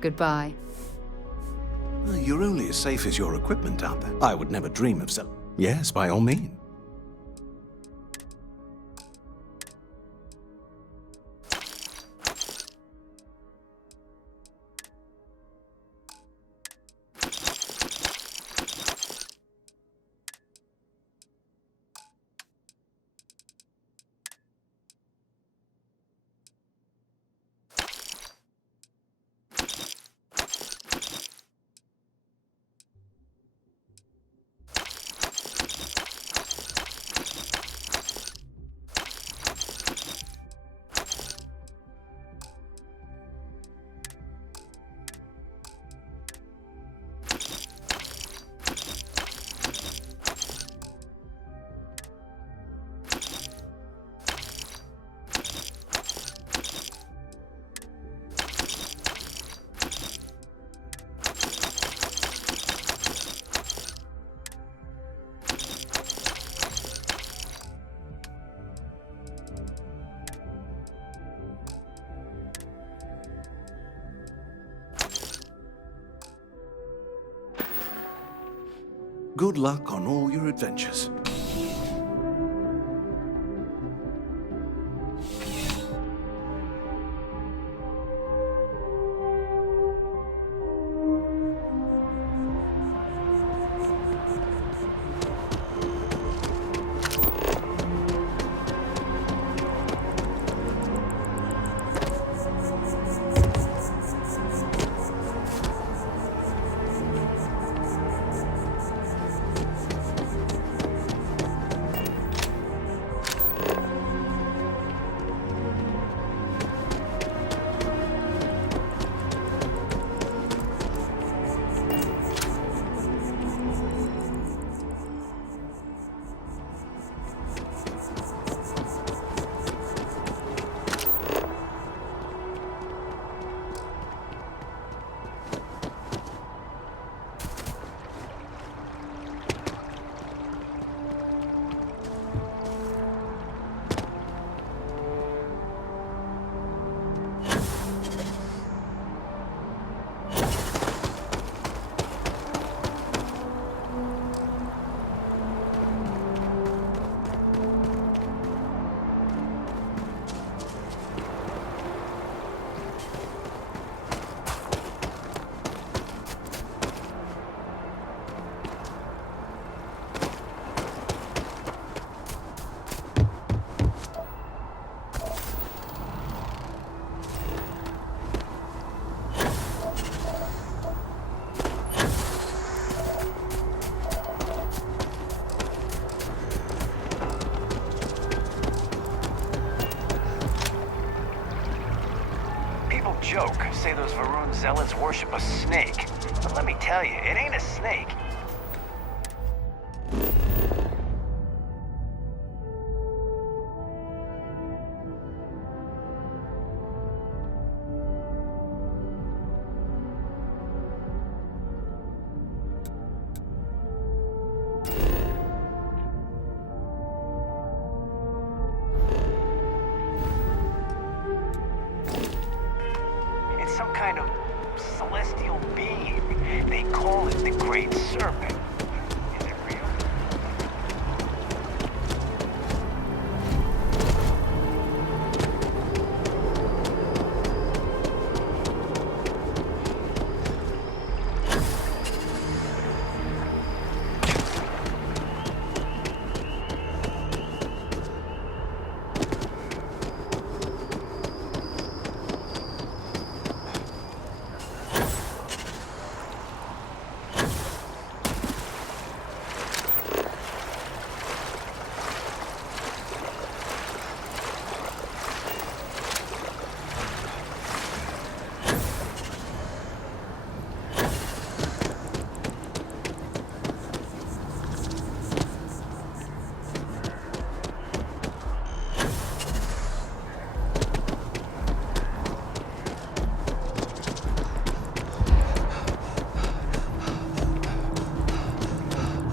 Goodbye. You're only as safe as your equipment out there. I would never dream of selling. Yes, by all means. Good luck on all your adventures. Joke, say those Varun zealots worship a snake. But let me tell you, it ain't a snake. Some kind of celestial being. They call it the Great Serpent. Is it real?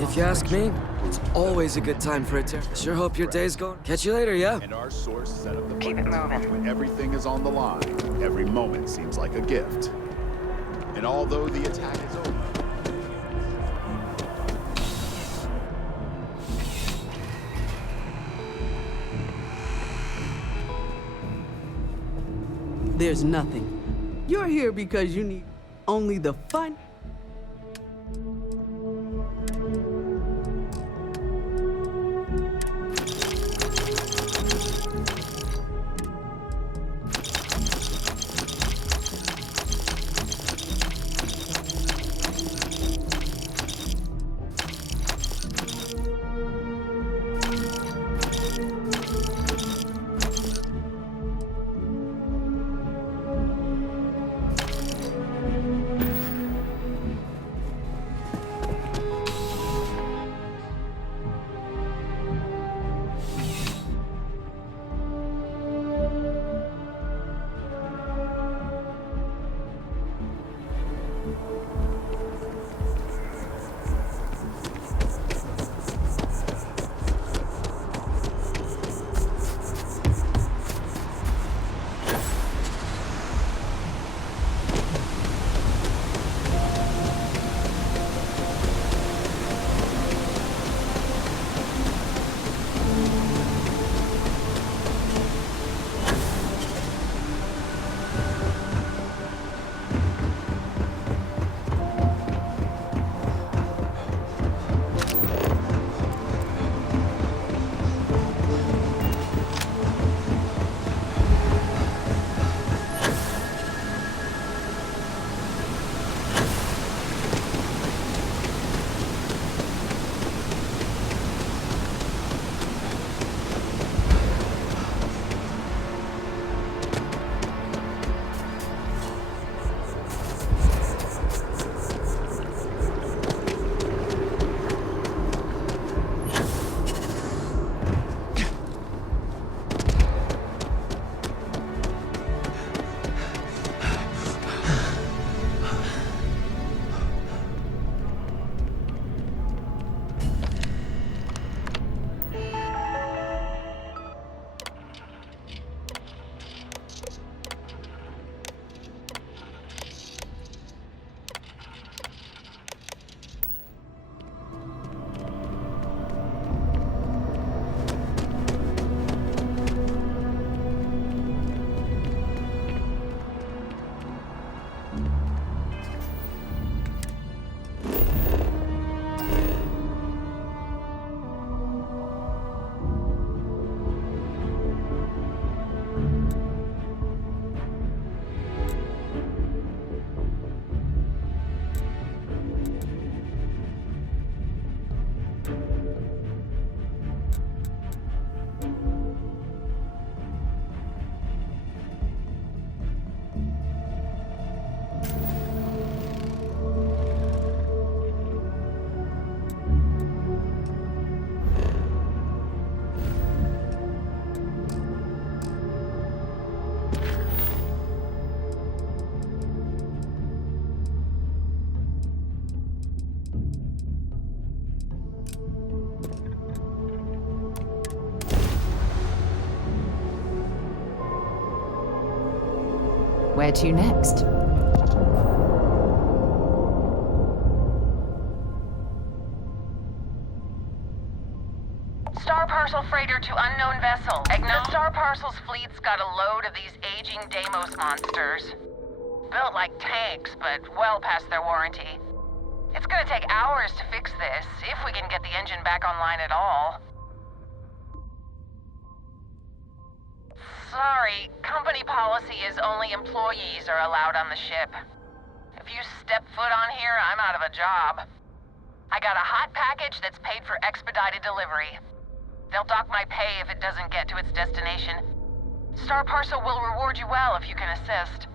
If you ask me, it's always a good time for a tour. Sure hope your day's going. Catch you later, yeah? And our source set up the Keep it moving. when everything is on the line. Every moment seems like a gift. And although the attack is over, there's nothing. You're here because you need only the fun. Where to next? Star Parcel freighter to unknown vessel. The Star Parcel's fleet's got a load of these aging Deimos monsters. Built like tanks, but well past their warranty. It's gonna take hours to fix this, if we can get the engine back online at all. Sorry, company policy is only employees are allowed on the ship. If you step foot on here, I'm out of a job. I got a hot package that's paid for expedited delivery. They'll dock my pay if it doesn't get to its destination. Star Parcel will reward you well if you can assist.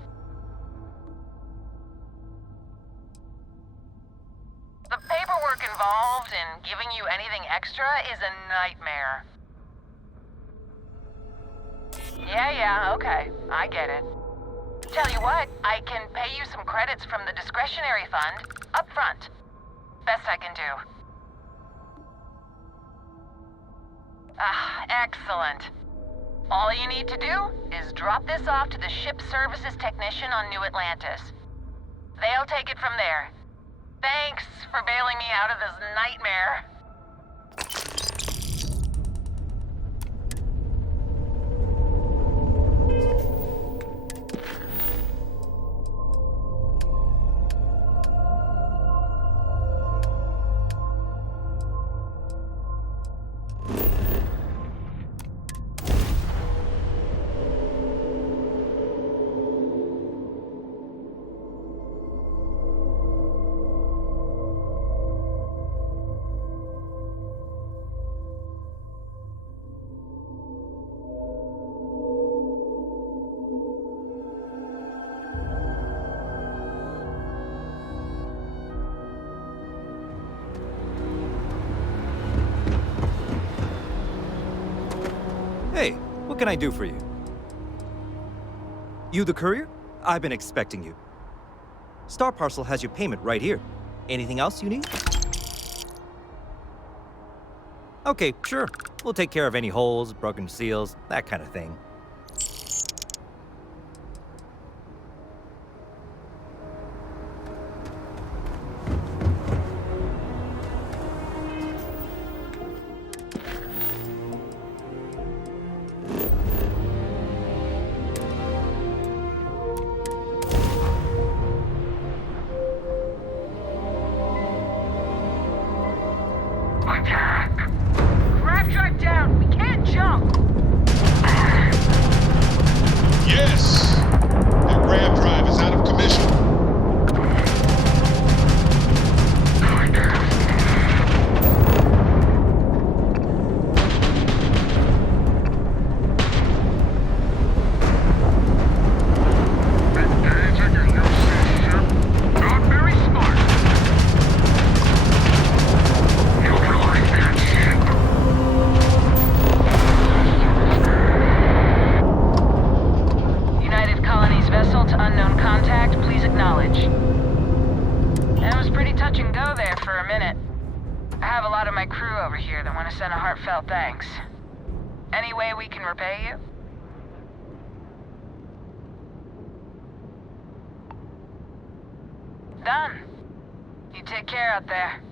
The paperwork involved in giving you anything extra is a nightmare. Yeah, okay. I get it. Tell you what, I can pay you some credits from the discretionary fund up front. Best I can do. Excellent. All you need to do is drop this off to the ship services technician on New Atlantis. They'll take it from there. Thanks for bailing me out of this nightmare. Hey, what can I do for you? You the courier? I've been expecting you. Star Parcel has your payment right here. Anything else you need? Okay, sure. We'll take care of any holes, broken seals, that kind of thing. Grav drive down! We can't jump! Yes! That grab drive is out of commission. Not very smart. United Colonies vessel to unknown contact, please acknowledge. It was pretty touch and go there for a minute. I have a lot of my crew over here that want to send a heartfelt thanks. Any way we can repay you? Done. You take care out there.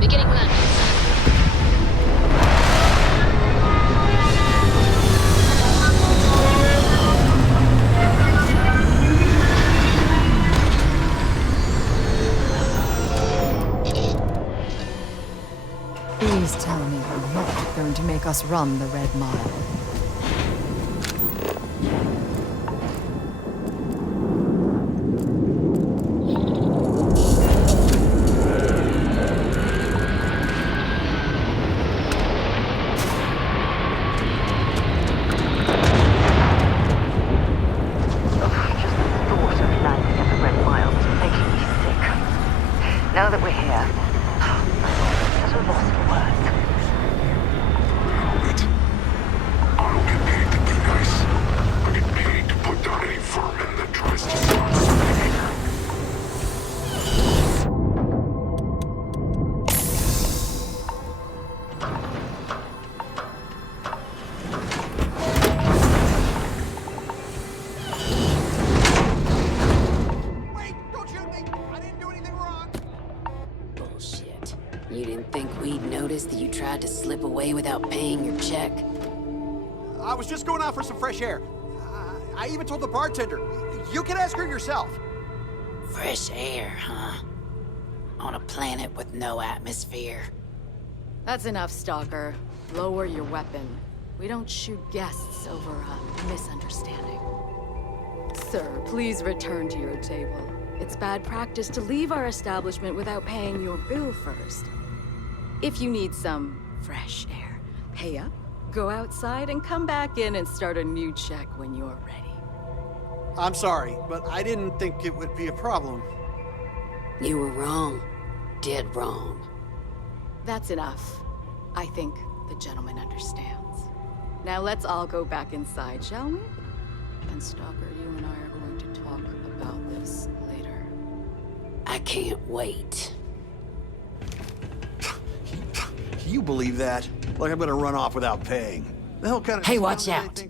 Beginning landing. Please tell me you're not going to make us run the Red Mile. we'd noticed that you tried to slip away without paying your check? I was just going out for some fresh air. I even told the bartender. You can ask her yourself. Fresh air, huh? On a planet with no atmosphere. That's enough, Stalker. Lower your weapon. We don't shoot guests over a misunderstanding. Sir, please return to your table. It's bad practice to leave our establishment without paying your bill first. If you need some fresh air, pay up, go outside, and come back in and start a new check when you're ready. I'm sorry, but I didn't think it would be a problem. You were wrong. Dead wrong. That's enough. I think the gentleman understands. Now let's all go back inside, shall we? And Stalker, you and I are going to talk about this later. I can't wait. Can you believe that? Like I'm gonna run off without paying. The hell kind of— Hey, watch out!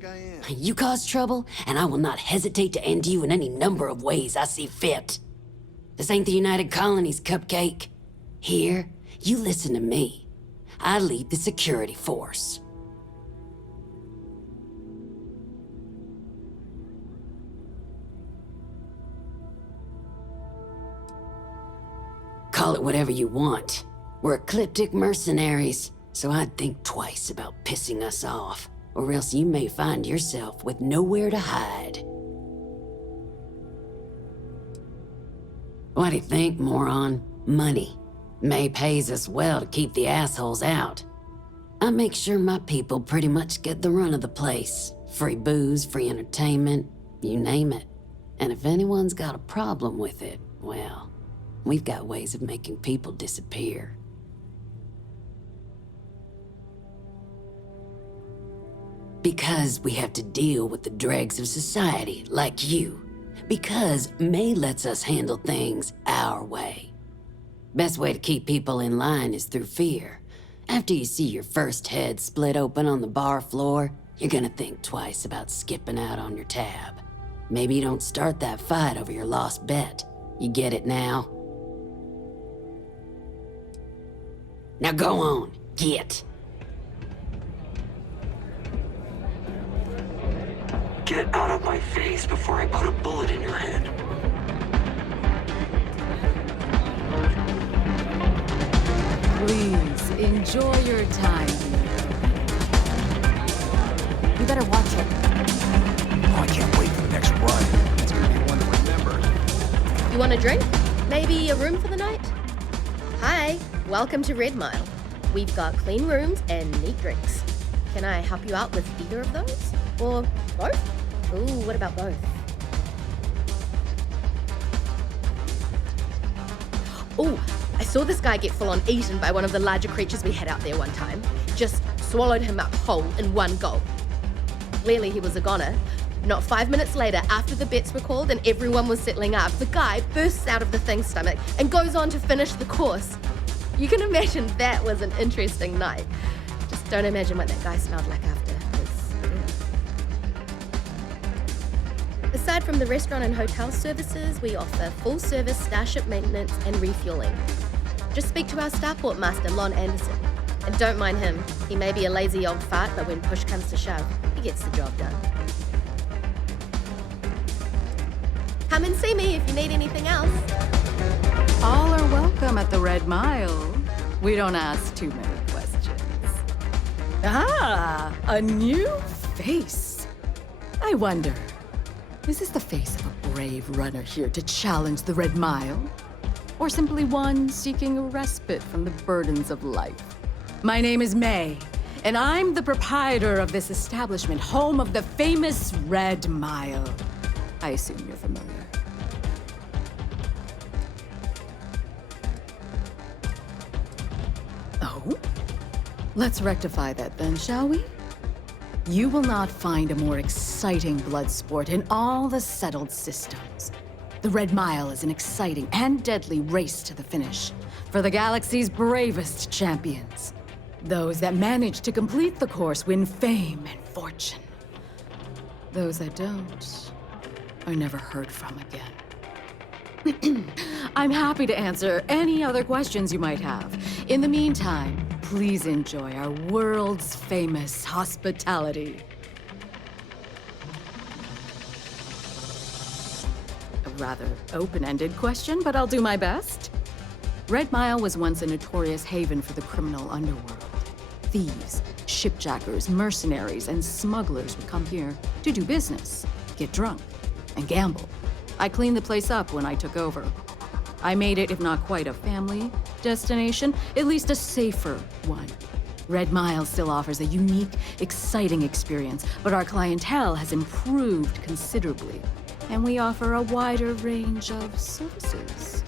You cause trouble, and I will not hesitate to end you in any number of ways I see fit. This ain't the United Colonies, Cupcake. Here, you listen to me. I lead the security force. Call it whatever you want. We're ecliptic mercenaries, so I'd think twice about pissing us off, or else you may find yourself with nowhere to hide. What do you think, moron? Money. May pays us well to keep the assholes out. I make sure my people pretty much get the run of the place. Free booze, free entertainment, you name it. And if anyone's got a problem with it, well, we've got ways of making people disappear. Because we have to deal with the dregs of society, like you. Because May lets us handle things our way. Best way to keep people in line is through fear. After you see your first head split open on the bar floor, you're gonna think twice about skipping out on your tab. Maybe you don't start that fight over your lost bet. You get it now? Now go on, get. Get out of my face before I put a bullet in your head. Please, enjoy your time. You better watch it. Oh, I can't wait for the next run. It's gonna be one to remember. You want a drink? Maybe a room for the night? Hi, welcome to Red Mile. We've got clean rooms and neat drinks. Can I help you out with either of those? Or both? Ooh, what about both? Ooh, I saw this guy get full-on eaten by one of the larger creatures we had out there one time. Just swallowed him up whole in one gulp. Clearly he was a goner. Not 5 minutes later, after the bets were called and everyone was settling up, the guy bursts out of the thing's stomach and goes on to finish the course. You can imagine that was an interesting night. Just don't imagine what that guy smelled like after. Aside from the restaurant and hotel services, we offer full-service starship maintenance and refueling. Just speak to our starport master, Lon Anderson. And don't mind him. He may be a lazy old fart, but when push comes to shove, he gets the job done. Come and see me if you need anything else. All are welcome at the Red Mile. We don't ask too many questions. Ah, a new face. I wonder, is this the face of a brave runner here to challenge the Red Mile? Or simply one seeking a respite from the burdens of life? My name is May, and I'm the proprietor of this establishment, home of the famous Red Mile. I assume you're familiar. Oh? Let's rectify that then, shall we? You will not find a more exciting blood sport in all the settled systems. The Red Mile is an exciting and deadly race to the finish for the galaxy's bravest champions. Those that manage to complete the course win fame and fortune. Those that don't are never heard from again. I'm happy to answer any other questions you might have. In the meantime, please enjoy our world's famous hospitality. A rather open-ended question, but I'll do my best. Red Mile was once a notorious haven for the criminal underworld. Thieves, shipjackers, mercenaries, and smugglers would come here to do business, get drunk, and gamble. I cleaned the place up when I took over. I made it, if not quite a family destination, at least a safer one. Red Mile still offers a unique, exciting experience, but our clientele has improved considerably, and we offer a wider range of services.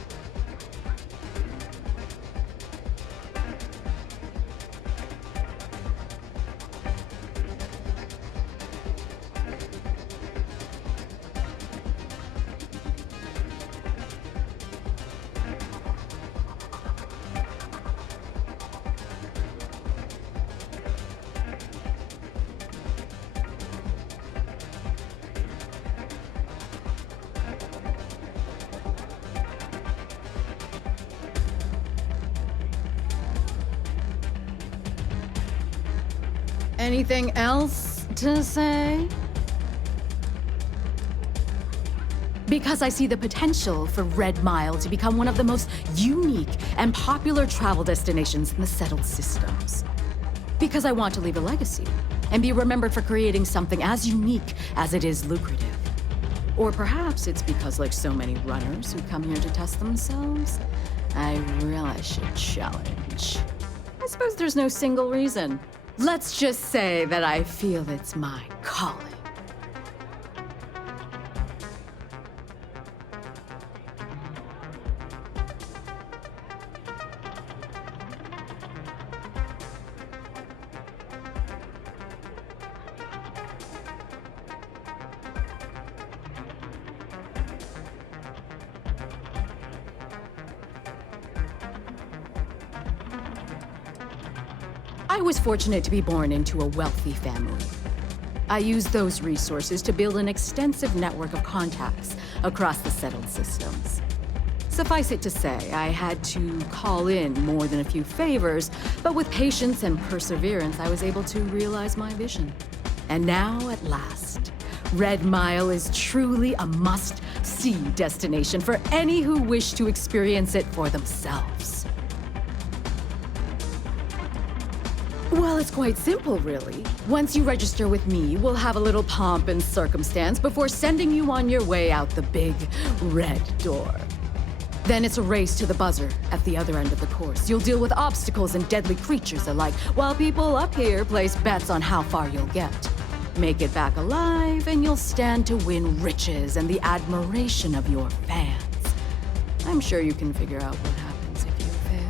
Anything else to say? Because I see the potential for Red Mile to become one of the most unique and popular travel destinations in the settled systems. Because I want to leave a legacy and be remembered for creating something as unique as it is lucrative. Or perhaps it's because, like so many runners who come here to test themselves, I relish a challenge. I suppose there's no single reason. Let's just say that I feel it's my calling. I was fortunate to be born into a wealthy family. I used those resources to build an extensive network of contacts across the settled systems. Suffice it to say, I had to call in more than a few favors, but with patience and perseverance, I was able to realize my vision. And now, at last, Red Mile is truly a must-see destination for any who wish to experience it for themselves. Well, it's quite simple, really. Once you register with me, we'll have a little pomp and circumstance before sending you on your way out the big red door. Then it's a race to the buzzer at the other end of the course. You'll deal with obstacles and deadly creatures alike, while people up here place bets on how far you'll get. Make it back alive, and you'll stand to win riches and the admiration of your fans. I'm sure you can figure out what happens if you fail.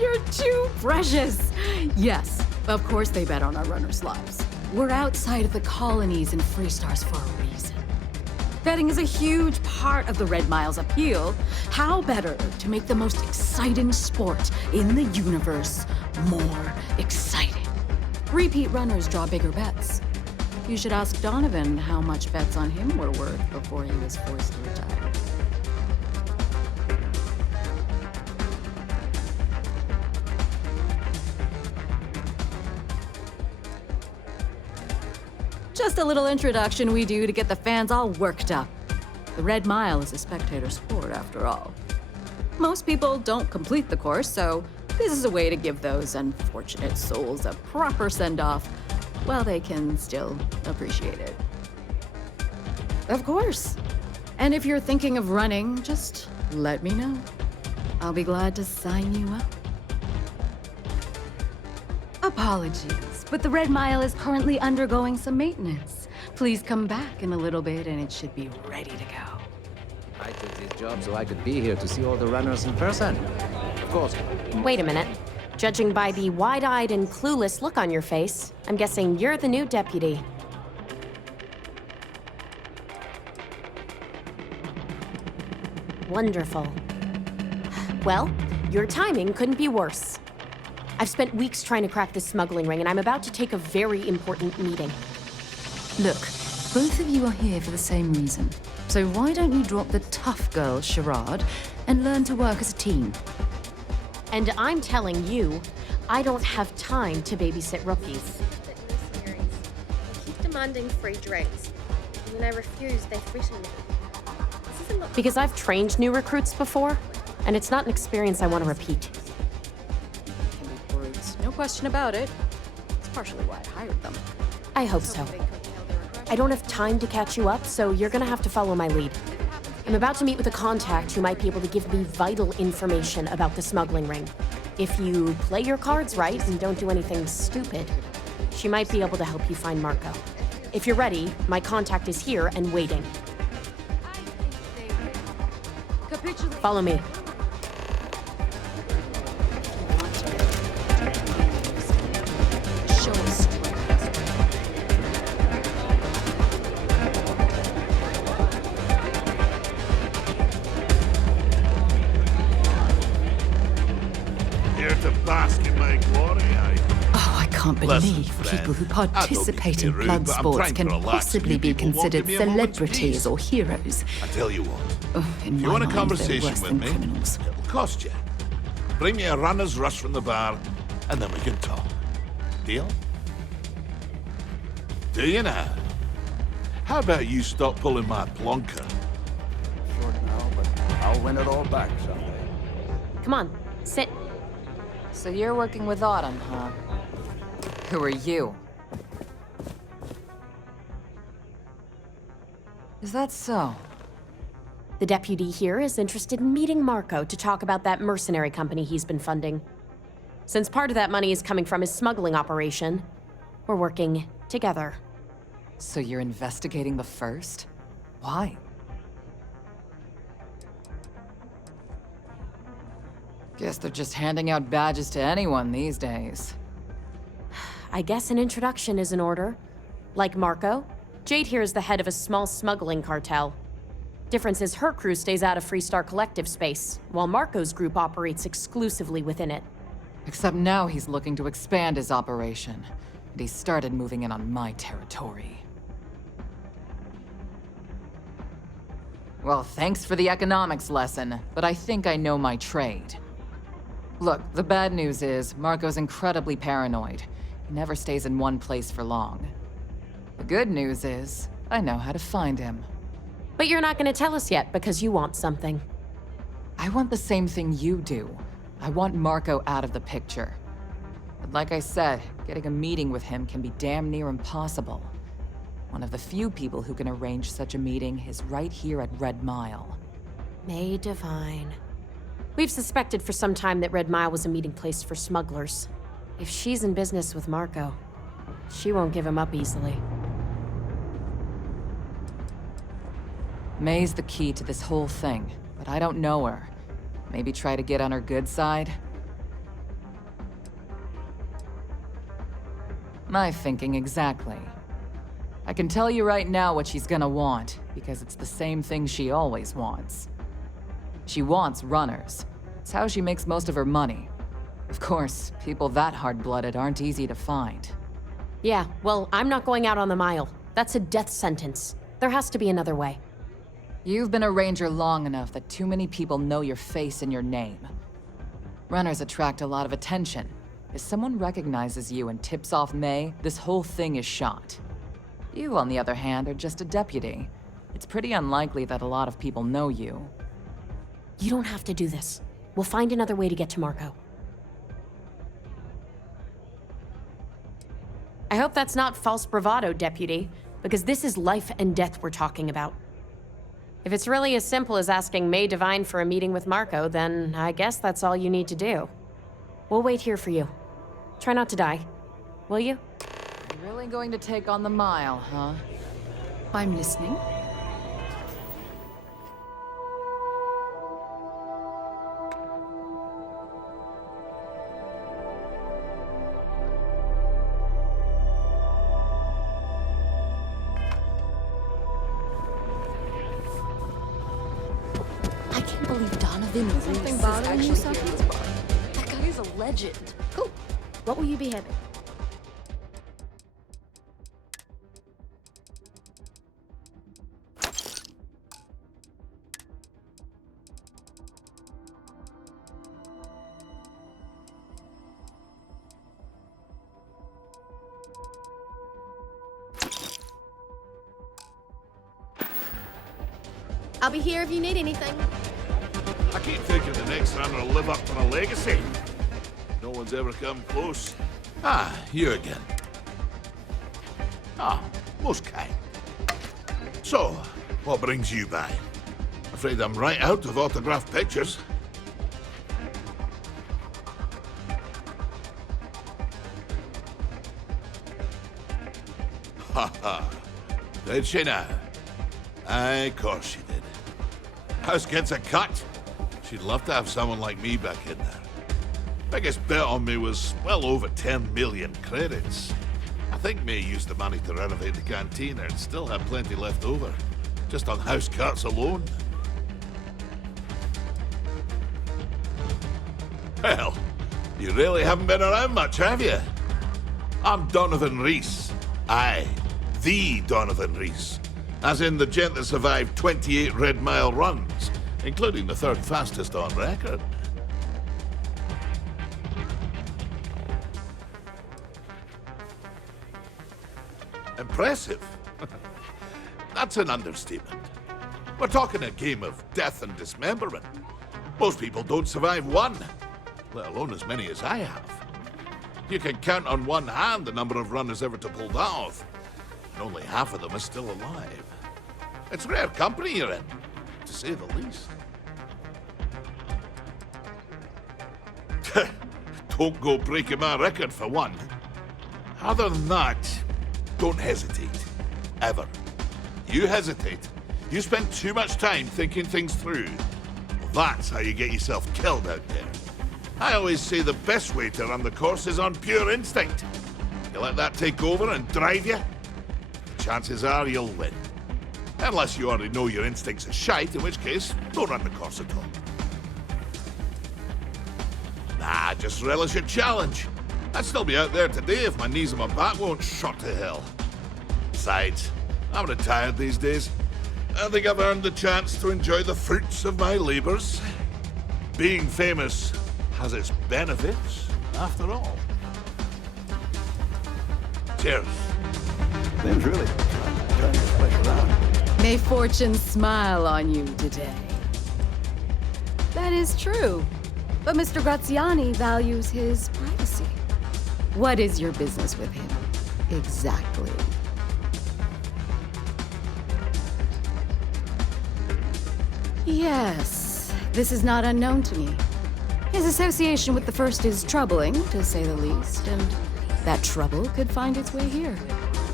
You're too precious! Yes, of course they bet on our runners' lives. We're outside of the colonies and Freestars for a reason. Betting is a huge part of the Red Mile's appeal. How better to make the most exciting sport in the universe more exciting? Repeat runners draw bigger bets. You should ask Donovan how much bets on him were worth before he was forced to retire. Just a little introduction we do to get the fans all worked up. The Red Mile is a spectator sport, after all. Most people don't complete the course, so this is a way to give those unfortunate souls a proper send-off while they can still appreciate it. Of course. And if you're thinking of running, just let me know. I'll be glad to sign you up. Apologies, but the Red Mile is currently undergoing some maintenance. Please come back in a little bit and it should be ready to go. I took this job so I could be here to see all the runners in person. Of course. Wait a minute. Judging by the wide-eyed and clueless look on your face, I'm guessing you're the new deputy. Wonderful. Well, your timing couldn't be worse. I've spent weeks trying to crack this smuggling ring, and I'm about to take a very important meeting. Look, both of you are here for the same reason. So why don't you drop the tough girl charade and learn to work as a team? And I'm telling you, I don't have time to babysit rookies. They keep demanding free drinks. And when I refuse, they threaten me. This isn't Because I've trained new recruits before, and it's not an experience I want to repeat. No question about it. It's partially why I hired them. I hope so. I don't have time to catch you up, so you're gonna have to follow my lead. I'm about to meet with a contact who might be able to give me vital information about the smuggling ring. If you play your cards right and don't do anything stupid, she might be able to help you find Marco. If you're ready, my contact is here and waiting. Follow me. Here to bask in my glory, Oh, I can't Listen, believe friend, people who I don't mean participate to in be rude, blood but I'm sports trying to can relax. possibly You be people won't considered give me a moment's celebrities peace. or heroes. I tell you what. In If you my want a mind, conversation they're worse with than me, criminals. it'll cost you. Bring me a runner's rush from the bar, and then we can talk. Deal? Do you now? How about you stop pulling my plonker? Short now, but I'll win it all back someday. Come on, sit. So you're working with Autumn, huh? Who are you? Is that so? The deputy here is interested in meeting Marco to talk about that mercenary company he's been funding. Since part of that money is coming from his smuggling operation, we're working together. So you're investigating the first? Why? Guess they're just handing out badges to anyone these days. I guess an introduction is in order. Like Marco, Jade here is the head of a small smuggling cartel. Difference is her crew stays out of Freestar Collective space, while Marco's group operates exclusively within it. Except now he's looking to expand his operation, and he started moving in on my territory. Well, thanks for the economics lesson, but I think I know my trade. Look, the bad news is, Marco's incredibly paranoid. He never stays in one place for long. The good news is, I know how to find him. But you're not gonna tell us yet because you want something. I want the same thing you do. I want Marco out of the picture. But like I said, getting a meeting with him can be damn near impossible. One of the few people who can arrange such a meeting is right here at Red Mile. May Divine. We've suspected for some time that Red Mile was a meeting place for smugglers. If she's in business with Marco, she won't give him up easily. May's the key to this whole thing, but I don't know her. Maybe try to get on her good side? My thinking exactly. I can tell you right now what she's gonna want, because it's the same thing she always wants. She wants runners. It's how she makes most of her money. Of course, people that hard-blooded aren't easy to find. Yeah, well, I'm not going out on the mile. That's a death sentence. There has to be another way. You've been a ranger long enough that too many people know your face and your name. Runners attract a lot of attention. If someone recognizes you and tips off May, this whole thing is shot. You, on the other hand, are just a deputy. It's pretty unlikely that a lot of people know you. You don't have to do this. We'll find another way to get to Marco. I hope that's not false bravado, Deputy, because this is life and death we're talking about. If it's really as simple as asking May Divine for a meeting with Marco, then I guess that's all you need to do. We'll wait here for you. Try not to die, will you? You're really going to take on the mile, huh? I'm listening. I can't believe Donovan Reese Something is bothering you, actually Sophie? here. That guy is a legend. Cool. What will you be having? I'll be here if you need anything. I keep thinking the next runner will live up to my legacy. No one's ever come close. Ah, you again. Ah, most kind. So, what brings you by? Afraid I'm right out of autographed pictures. Ha ha. Did she now? Aye, of course she did. House gets a cut. She'd love to have someone like me back in there. Biggest bet on me was well over 10 million credits. I think May used the money to renovate the canteen and still had plenty left over. Just on house cuts alone. Well, you really haven't been around much, have you? I'm Donovan Reese. Aye, the Donovan Reese. As in the gent that survived 28 Red Mile runs, including the third fastest on record. Impressive? That's an understatement. We're talking a game of death and dismemberment. Most people don't survive one, let alone as many as I have. You can count on one hand the number of runners ever to pull that off, and only half of them are still alive. It's rare company you're in, to say the least. Don't go breaking my record for one. Other than that, don't hesitate. Ever. You hesitate, you spend too much time thinking things through. Well, that's how you get yourself killed out there. I always say the best way to run the course is on pure instinct. You let that take over and drive you, chances are you'll win. Unless you already know your instincts are shite, in which case, don't run the course at all. Nah, just relish your challenge. I'd still be out there today if my knees and my back won't shot to hell. Besides, I'm retired these days. I think I've earned the chance to enjoy the fruits of my labors. Being famous has its benefits, after all. Cheers. Them's really trying to play around. May fortune smile on you today. That is true. But Mr. Graziani values his privacy. What is your business with him? Exactly. Yes, this is not unknown to me. His association with the First is troubling, to say the least, and that trouble could find its way here.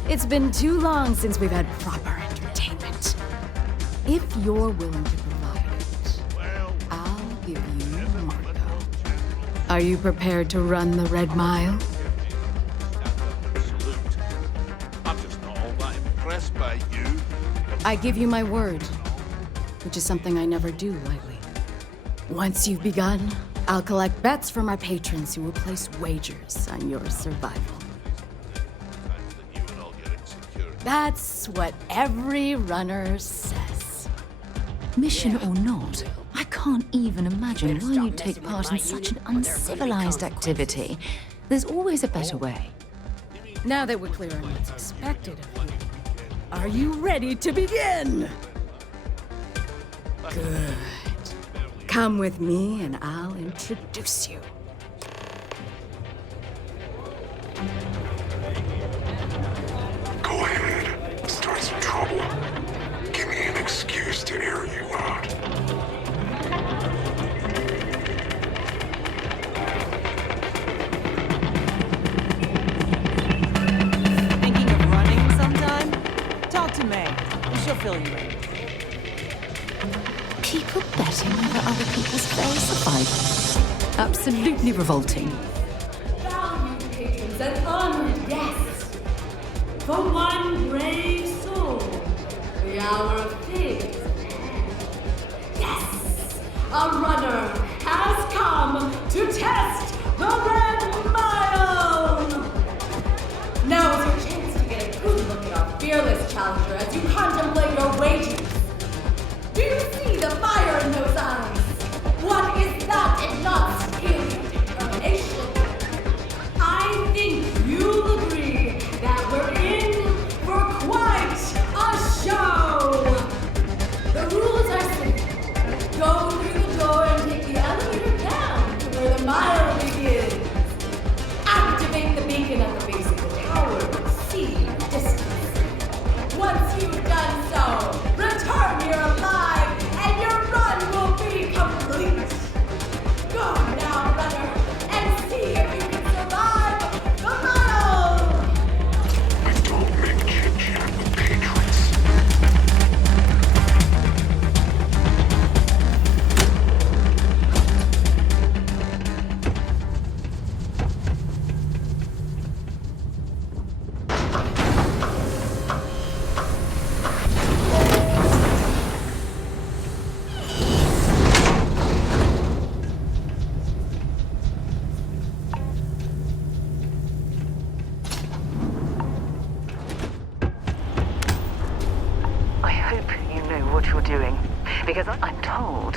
It's been too long since we've had proper entertainment. If you're willing to provide it, I'll give you Marco. Are you prepared to run the Red Mile? I'm just not all that impressed by you. I give you my word, which is something I never do lightly. Once you've begun, I'll collect bets from our patrons who will place wagers on your survival. That's what every runner says. Mission or not, I can't even imagine why you'd take part in such an uncivilized activity. There's always a better way. Now that we're clear on what's expected of you, are you ready to begin? Good. Come with me and I'll introduce you. Go ahead. Start some trouble. Give me an excuse to air you out. Thinking of running sometime? Talk to May, and she'll fill you in. People betting over other people's very survival. Absolutely revolting. Valued patrons and honored guests, for one brave soul, the hour of fate is at hand. Yes, a runner has come to test the Red Mile! Now is your chance to get a good look at our fearless challenger as you contemplate your wagers. Do you see the fire in those eyes? What is that if not skill and determination? I think you'll agree that we're in for quite a show. The rules are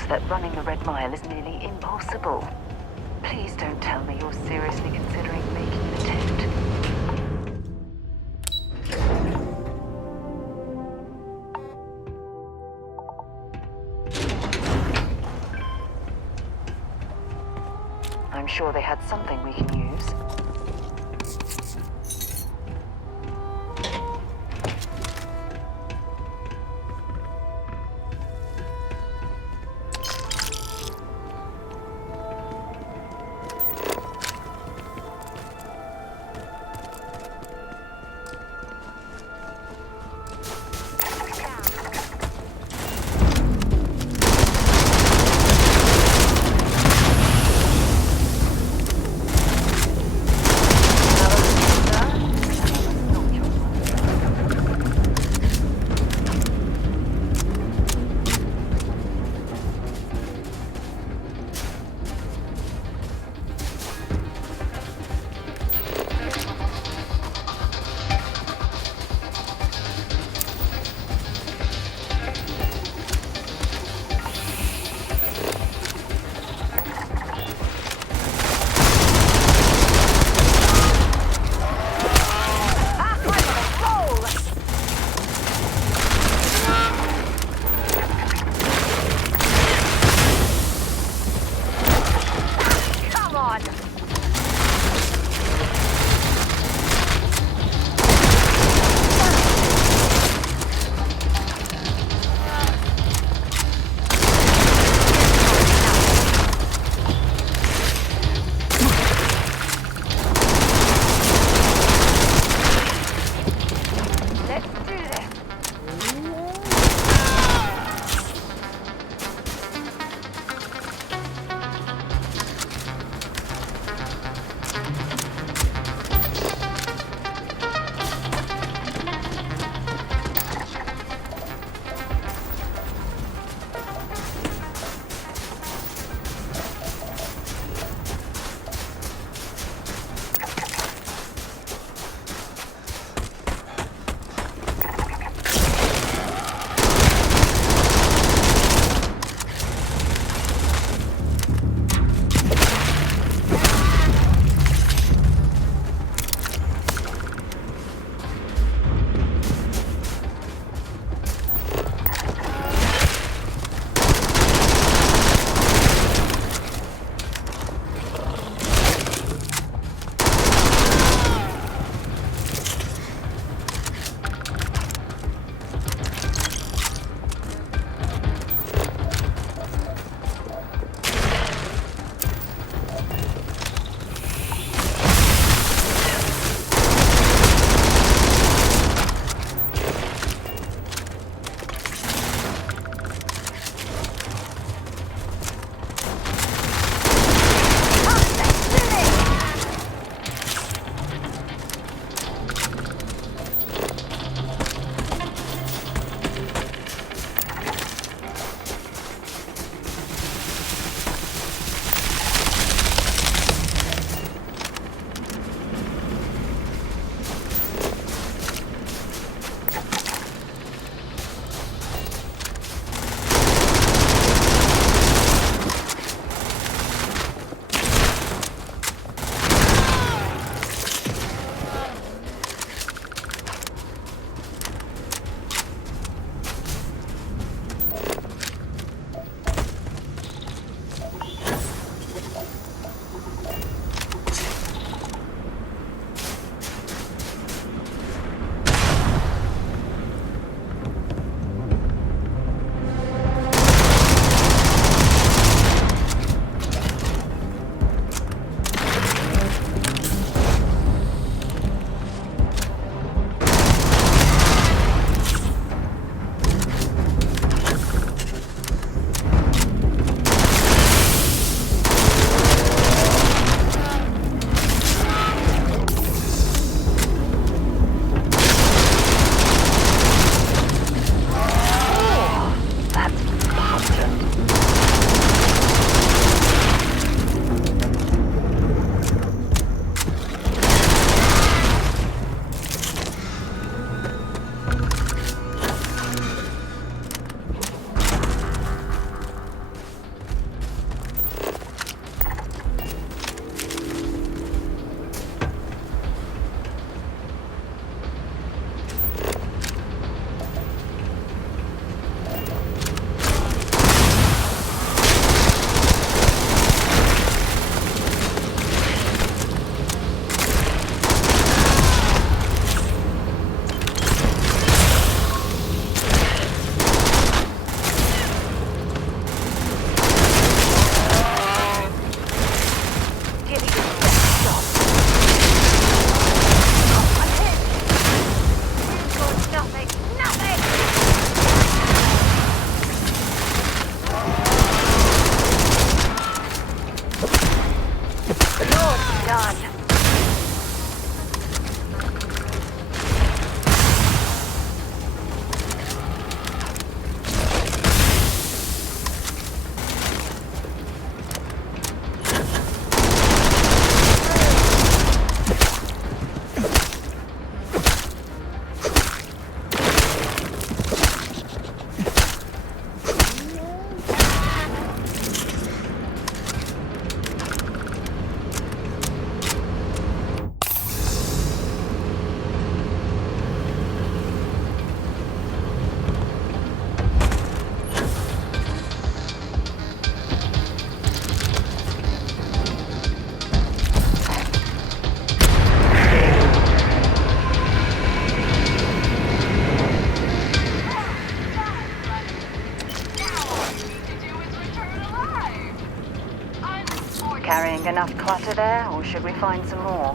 that running the Red Mile is nearly impossible. Please don't tell me you're seriously considering making an attempt. I'm sure they had something we can use. carrying enough clutter there, or should we find some more?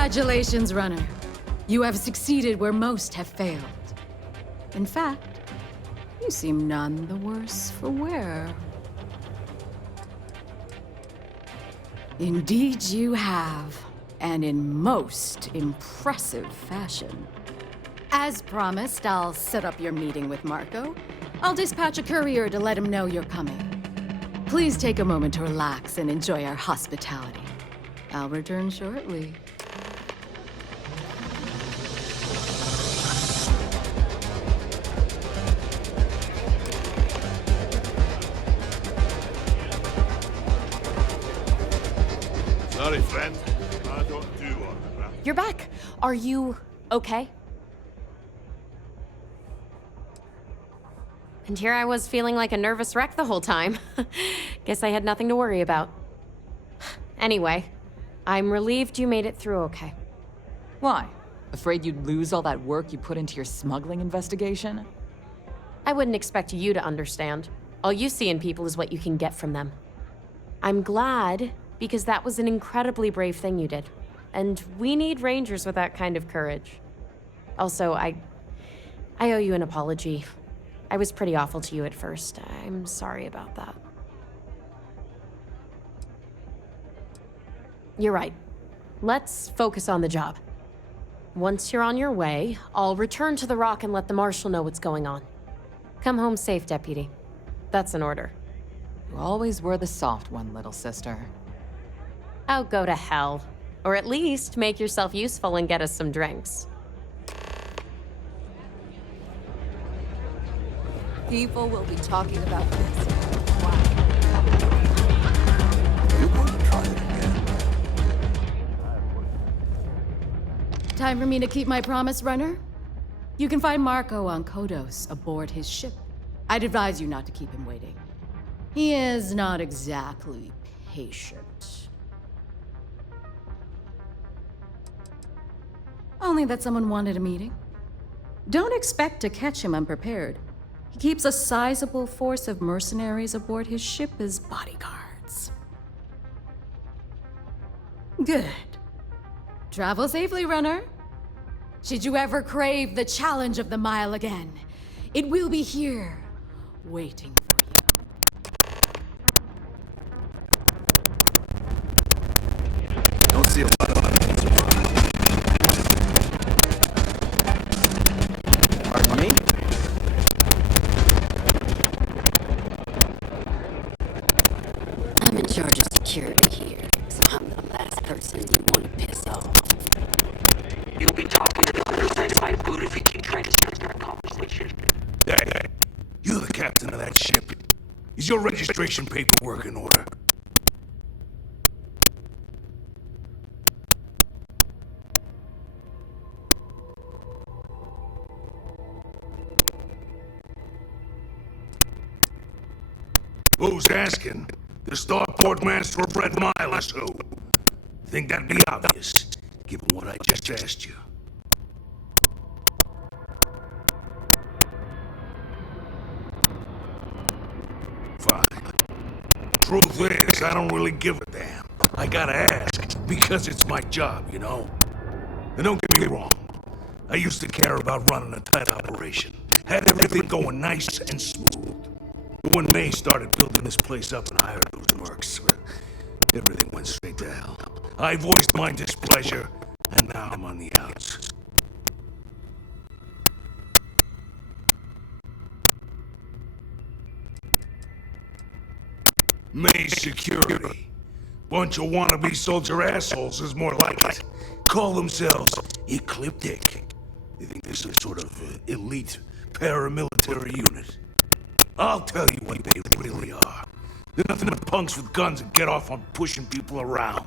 Congratulations, runner. You have succeeded where most have failed. In fact, you seem none the worse for wear. Indeed you have, and in most impressive fashion. As promised, I'll set up your meeting with Marco. I'll dispatch a courier to let him know you're coming. Please take a moment to relax and enjoy our hospitality. I'll return shortly. Sorry, friend. I don't do autographs. You're back. Are you okay? And here I was feeling like a nervous wreck the whole time. Guess I had nothing to worry about. Anyway, I'm relieved you made it through okay. Why? Afraid you'd lose all that work you put into your smuggling investigation? I wouldn't expect you to understand. All you see in people is what you can get from them. I'm glad, because that was an incredibly brave thing you did. And we need rangers with that kind of courage. Also, I owe you an apology. I was pretty awful to you at first. I'm sorry about that. You're right. Let's focus on the job. Once you're on your way, I'll return to the Rock and let the Marshal know what's going on. Come home safe, Deputy. That's an order. You always were the soft one, little sister. Oh, go to hell. Or at least make yourself useful and get us some drinks. People will be talking about this. Time for me to keep my promise, runner? You can find Marco on Kodos aboard his ship. I'd advise you not to keep him waiting. He is not exactly patient. Only that someone wanted a meeting. Don't expect to catch him unprepared. He keeps a sizable force of mercenaries aboard his ship as bodyguards. Good. Travel safely, runner. Should you ever crave the challenge of the mile again, it will be here, waiting for you. Don't see a lot of enemies around. Pardon me? I'm in charge of security here, so I'm the last person you want to piss off. You'll be talking to the other side of my boot if you keep trying to start our conversation. Hey, you're the captain of that ship. Is your registration paperwork in order? Who's asking? The starport master of Red Mile is who? Think that'd be obvious, given what I just asked you. Fine. Truth is, I don't really give a damn. I gotta ask, because it's my job, you know? And don't get me wrong, I used to care about running a tight operation. Had everything going nice and smooth. But when May started building this place up and hired those mercs, everything went straight to hell. I voiced my displeasure, and now I'm on the outs. May security. Bunch of wannabe soldier assholes is more like it. Call themselves Ecliptic. They think they're some sort of elite paramilitary unit. I'll tell you what they really are. They're nothing but punks with guns that get off on pushing people around.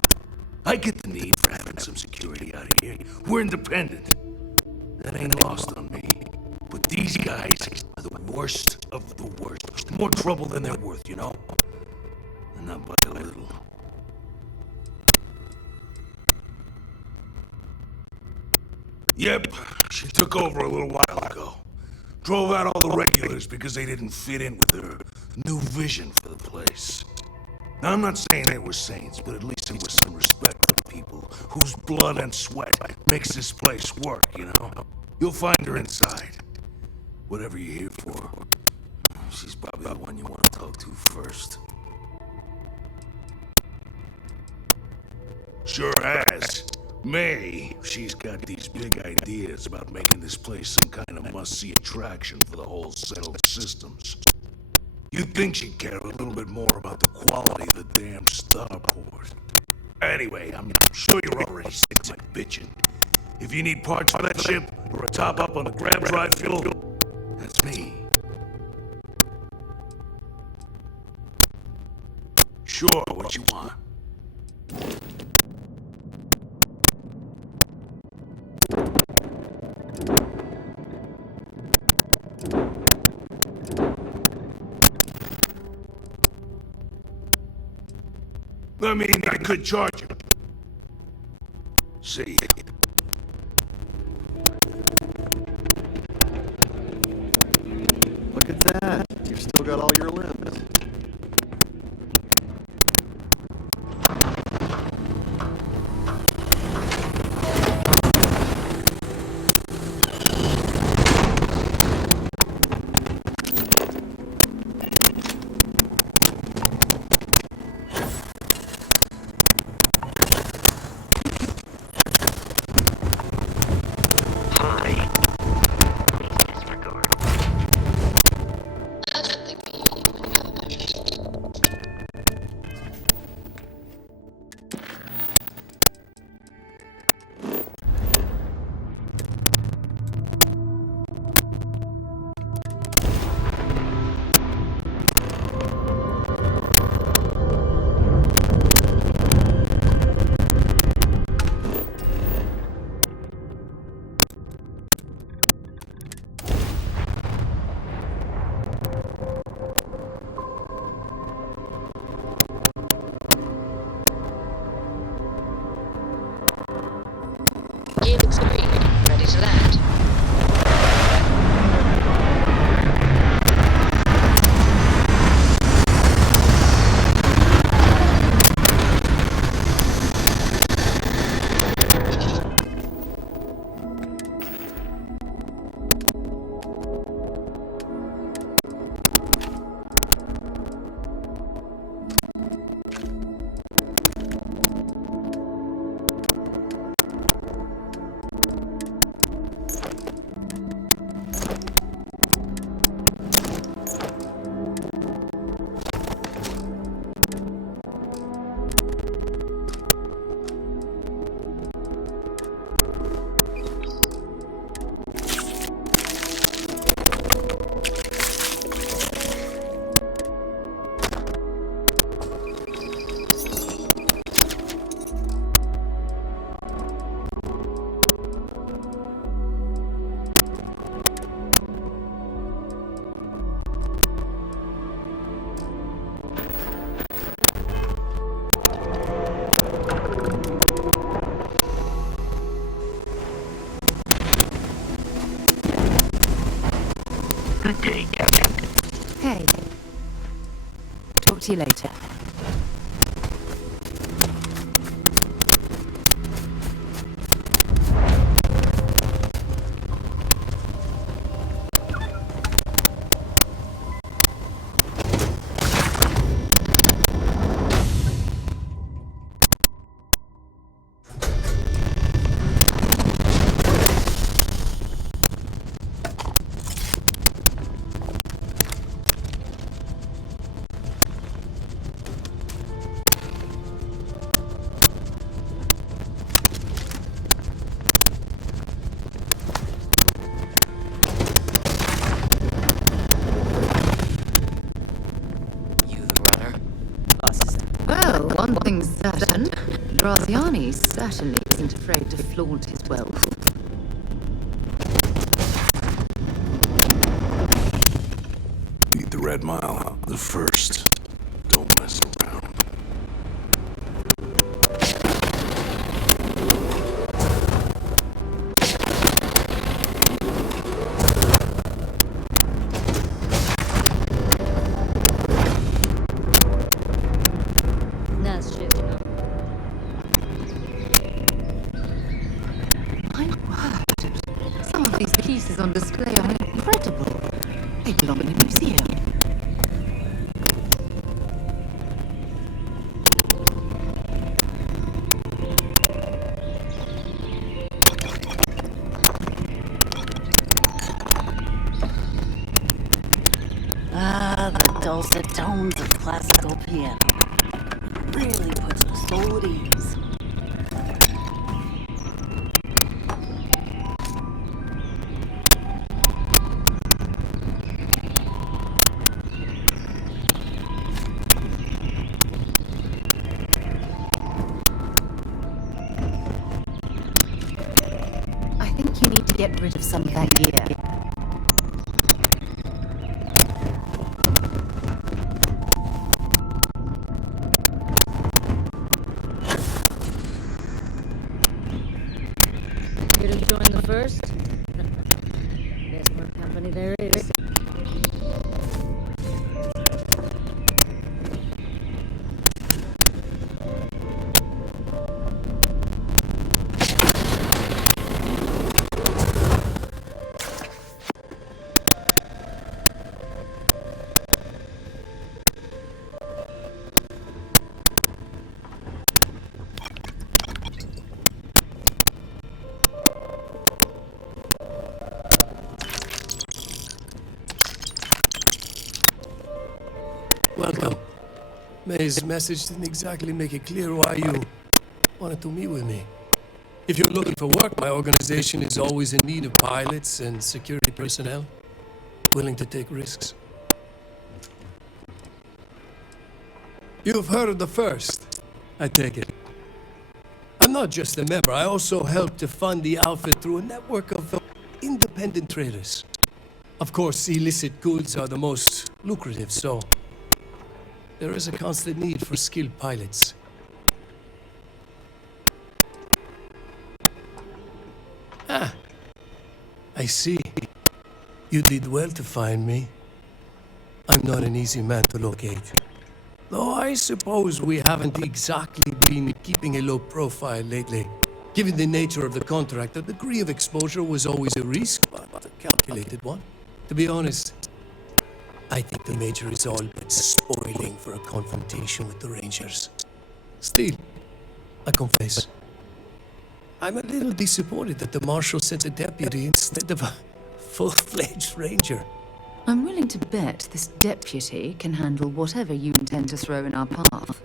I get the need for having some security out here. We're independent. That ain't lost on me. But these guys are the worst of the worst. More trouble than they're worth, you know? And not by a little. Yep, she took over a little while ago. Drove out all the regulars because they didn't fit in with her new vision for the place. Now, I'm not saying they were saints, but at least there was some respect for the people whose blood and sweat makes this place work, you know? You'll find her inside. Whatever you're here for. She's probably the one you want to talk to first. Sure has. May, she's got these big ideas about making this place some kind of must-see attraction for the whole settled systems. You'd think she'd care a little bit more about the quality of the damn starport. Anyway, I'm sure you're already sick of bitching. If you need parts for that ship, or a top-up on the grab drive fuel, that's me. Sure, what you want. I mean, I could charge you. See. Look at that. You've still got all your limbs. Helix 3, ready to land. Good day, Captain. Hey. Talk to you later. Well, one thing's certain. Graziani certainly isn't afraid to flaunt his wealth. Beat the Red Mile, the first. Don't mess around. Nice ship, huh? pieces on display are incredible. They belong in a museum. Ah, the dulcet tones of classical piano. Really puts the soul at ease. I think you need to get rid of some of that gear. Didn't join the first? Guess more company there is. Welcome. May's message didn't exactly make it clear why you wanted to meet with me. If you're looking for work, my organization is always in need of pilots and security personnel, willing to take risks. You've heard of the First, I take it. I'm not just a member, I also help to fund the outfit through a network of independent traders. Of course, illicit goods are the most lucrative, so there is a constant need for skilled pilots. Ah, I see. You did well to find me. I'm not an easy man to locate. Though I suppose we haven't exactly been keeping a low profile lately. Given the nature of the contract, a degree of exposure was always a risk, but a calculated one. To be honest, I think the Major is all but spoiling for a confrontation with the Rangers. Still, I confess, I'm a little disappointed that the Marshal sent a deputy instead of a full-fledged Ranger. I'm willing to bet this deputy can handle whatever you intend to throw in our path.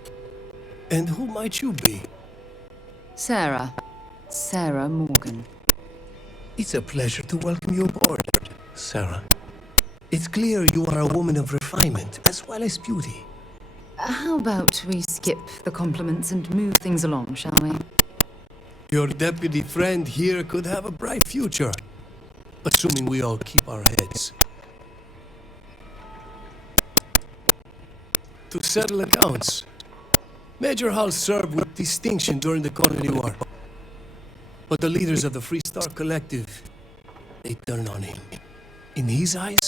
And who might you be? Sarah. Sarah Morgan. It's a pleasure to welcome you aboard, Sarah. It's clear you are a woman of refinement as well as beauty. How about we skip the compliments and move things along, shall we? Your deputy friend here could have a bright future, assuming we all keep our heads. To settle accounts, Major Hull served with distinction during the Colony War. But the leaders of the Free Star Collective, they turn on him. In his eyes,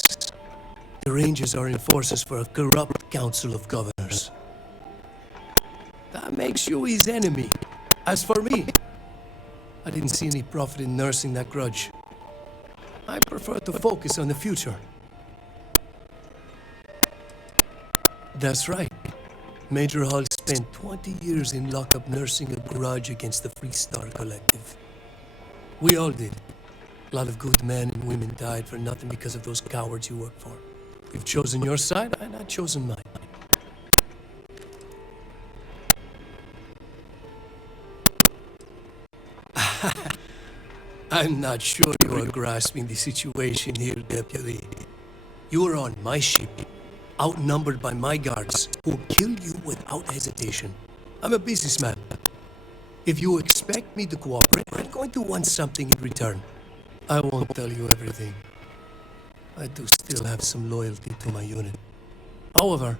the Rangers are enforcers for a corrupt Council of Governors. That makes you his enemy. As for me, I didn't see any profit in nursing that grudge. I prefer to focus on the future. That's right. Major Hull spent 20 years in lockup nursing a grudge against the Free Star Collective. We all did. A lot of good men and women died for nothing because of those cowards you work for. You've chosen your side, and I've chosen mine. I'm not sure you are grasping the situation here, Deputy. You are on my ship, outnumbered by my guards, who will kill you without hesitation. I'm a businessman. If you expect me to cooperate, I'm going to want something in return. I won't tell you everything. I do still have some loyalty to my unit. However,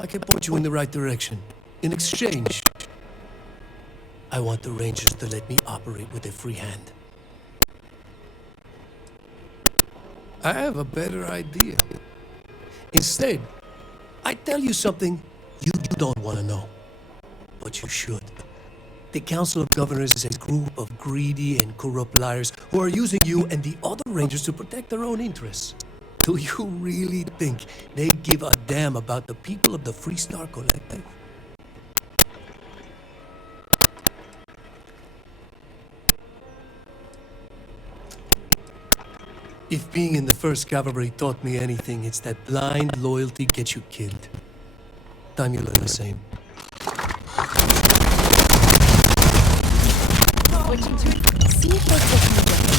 I can point you in the right direction. In exchange, I want the Rangers to let me operate with a free hand. I have a better idea. Instead, I tell you something you don't want to know, but you should. The Council of Governors is a group of greedy and corrupt liars who are using you and the other Rangers to protect their own interests. Do you really think they give a damn about the people of the Freestar Collective? If being in the 1st Cavalry taught me anything, it's that blind loyalty gets you killed. Time you learn the same. Switching to see if they're taking the weapon.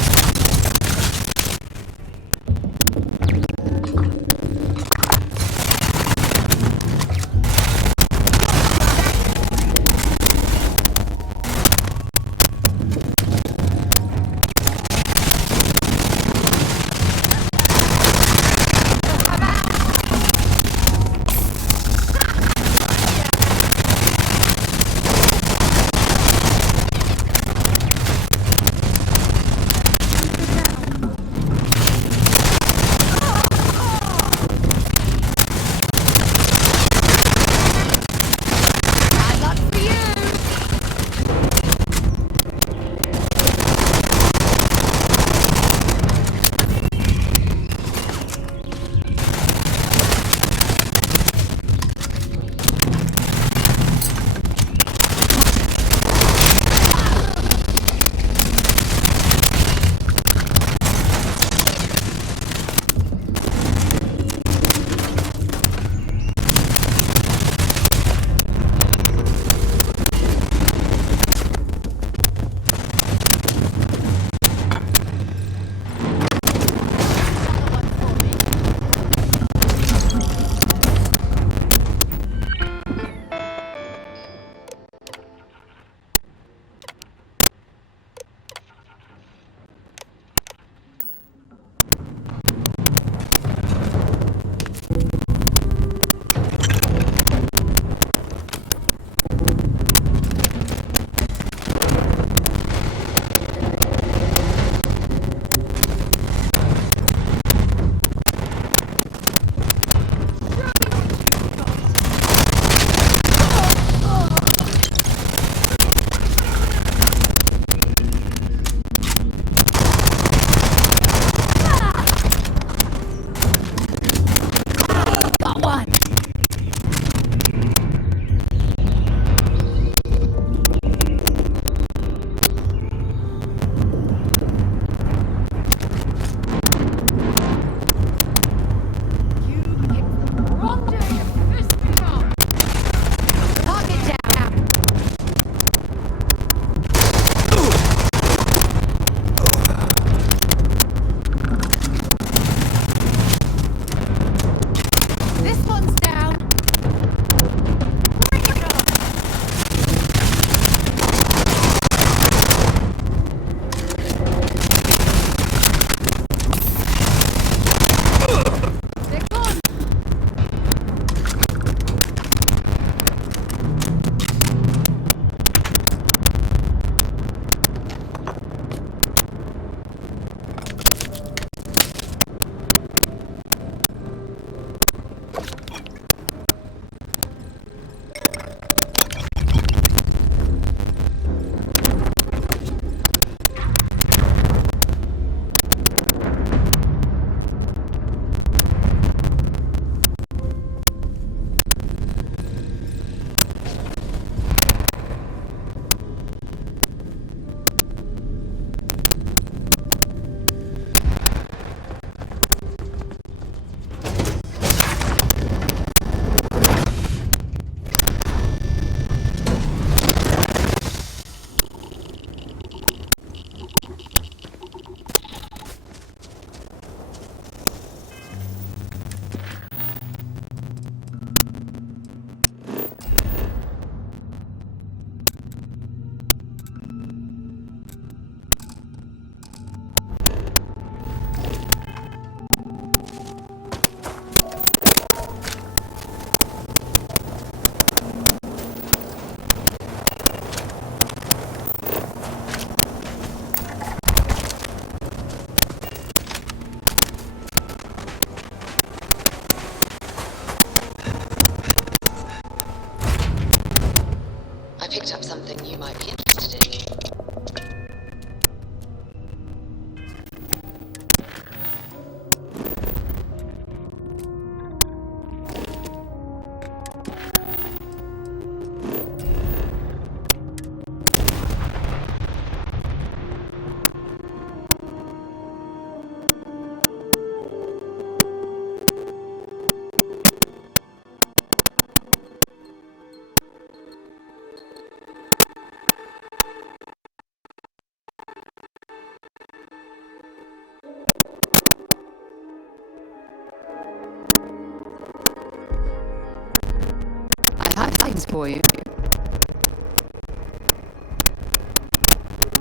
for you.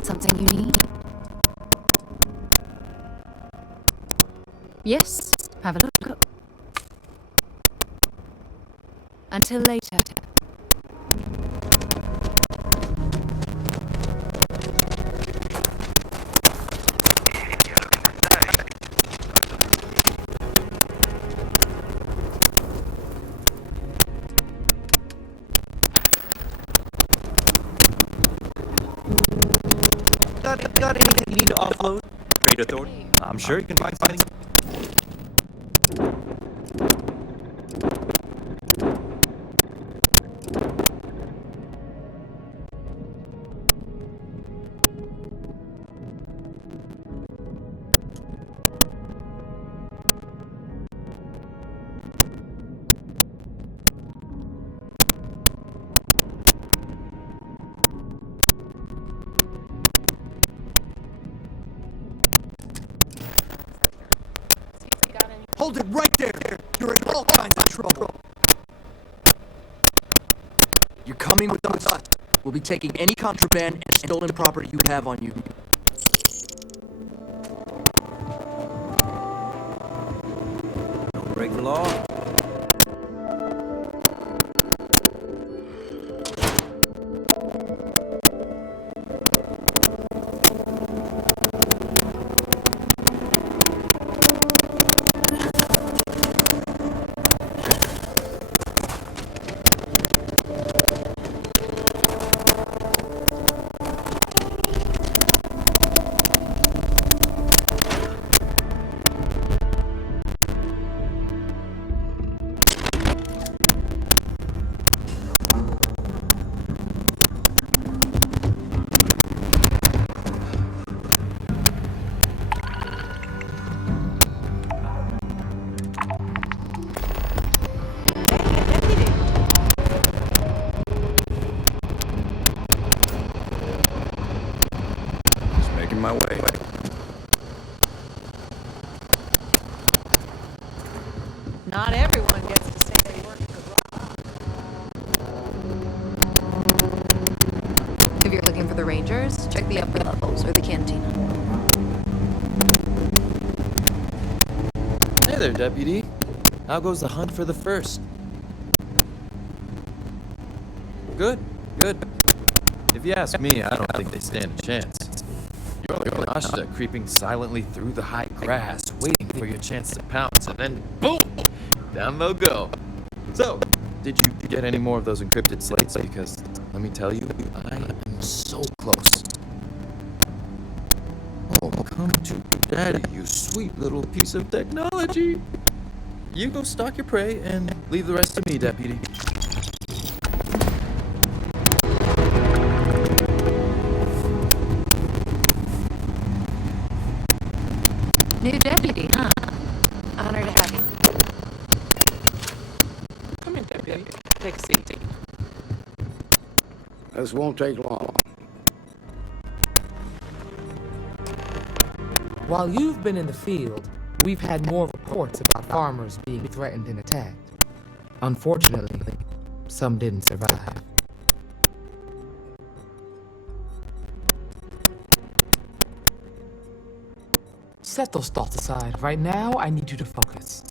Something you need? Yes, have a look. Until later. Got anything you need to offload? Trade Authority? I'm sure you can find something. Hold it right there! You're in all kinds of trouble! You're coming with us. We'll be taking any contraband and stolen property you have on you. Don't break the law. My way. Not everyone gets to say they work for the If you're looking for the Rangers, check the upper levels or the cantina. Hey there, Deputy. How goes the hunt for the first? Good, good. If you ask me, I don't think they stand a chance. You're like Asha creeping silently through the high grass, waiting for your chance to pounce, and then boom! Down they'll go. So, did you get any more of those encrypted slates? Because, let me tell you, I am so close. Oh, come to Daddy, you sweet little piece of technology. You go stalk your prey and leave the rest to me, Deputy. New deputy, huh? Honored to have you. Come in, Deputy. Take a seat. This won't take long. While you've been in the field, we've had more reports about farmers being threatened and attacked. Unfortunately, some didn't survive. Set those thoughts aside. Right now, I need you to focus.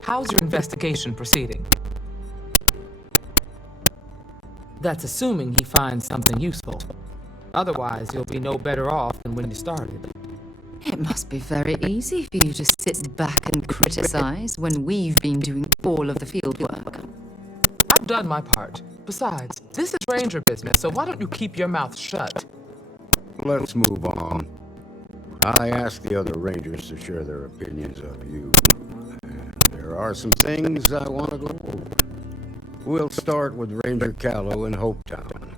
How's your investigation proceeding? That's assuming he finds something useful. Otherwise, you'll be no better off than when you started. It must be very easy for you to sit back and criticize when we've been doing all of the field work. I've done my part. Besides, this is Ranger business, so why don't you keep your mouth shut? Let's move on. I asked the other Rangers to share their opinions of you. And there are some things I want to go over. We'll start with Ranger Callow in Hopetown.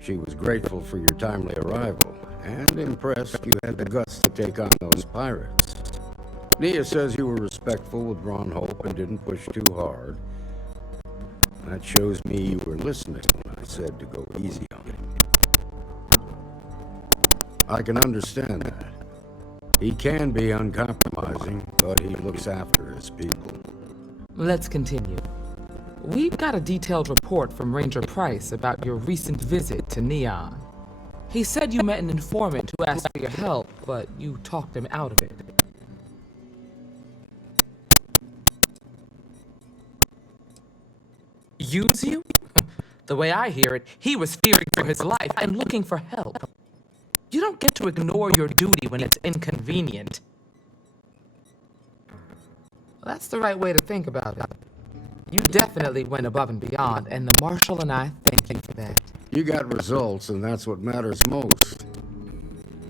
She was grateful for your timely arrival, and impressed you had the guts to take on those pirates. Nia says you were respectful with Ron Hope and didn't push too hard. That shows me you were listening when I said to go easy on him. I can understand that. He can be uncompromising, but he looks after his people. Let's continue. We've got a detailed report from Ranger Price about your recent visit to Neon. He said you met an informant who asked for your help, but you talked him out of it. Use you? The way I hear it, he was fearing for his life and looking for help. You don't get to ignore your duty when it's inconvenient. Well, that's the right way to think about it. You definitely went above and beyond, and the Marshal and I thank you for that. You got results, and that's what matters most.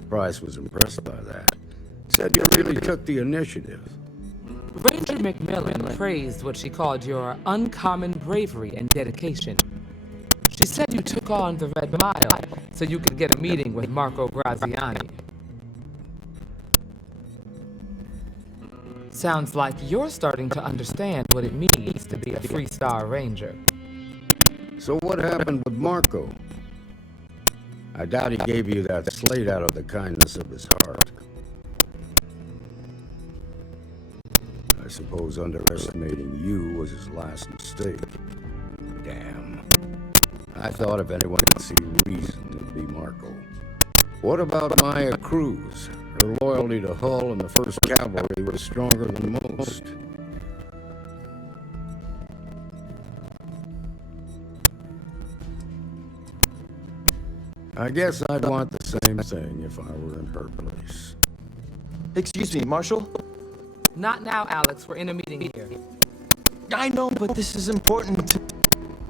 Price was impressed by that. Said you really took the initiative. Ranger McMillan praised what she called your uncommon bravery and dedication. She said you took on the Red Mile so you could get a meeting with Marco Graziani. Sounds like you're starting to understand what it means to be a Freestar Ranger. So what happened with Marco? I doubt he gave you that slate out of the kindness of his heart. I suppose underestimating you was his last mistake. Damn. I thought if anyone could see reason, it'd be Marco. What about Maya Cruz? Her loyalty to Hull and the 1st Cavalry was stronger than most. I guess I'd want the same thing if I were in her place. Excuse me, Marshal? Not now, Alex. We're in a meeting here. I know, but this is important.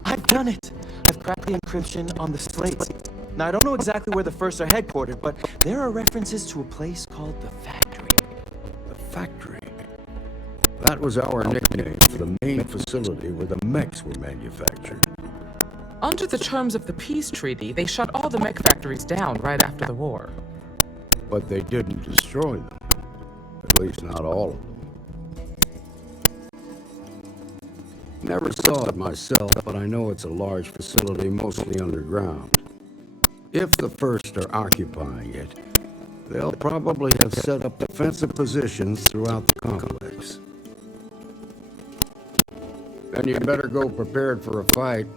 I've done it. I've cracked the encryption on the slates. Now, I don't know exactly where the 1st are headquartered, but there are references to a place called the Factory. The Factory? That was our nickname for the main facility where the mechs were manufactured. Under the terms of the peace treaty, they shut all the mech factories down right after the war. But they didn't destroy them. At least not all of them. Never saw it myself, but I know it's a large facility, mostly underground. If the 1st are occupying it, they'll probably have set up defensive positions throughout the complex. Then you'd better go prepared for a fight.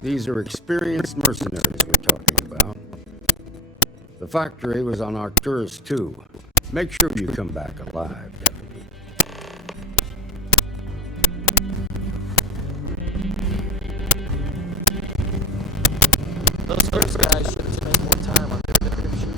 These are experienced mercenaries we're talking about. The Factory was on Arcturus 2. Make sure you come back alive, Deputy. Those 1st guys should have spent more time on their encryption.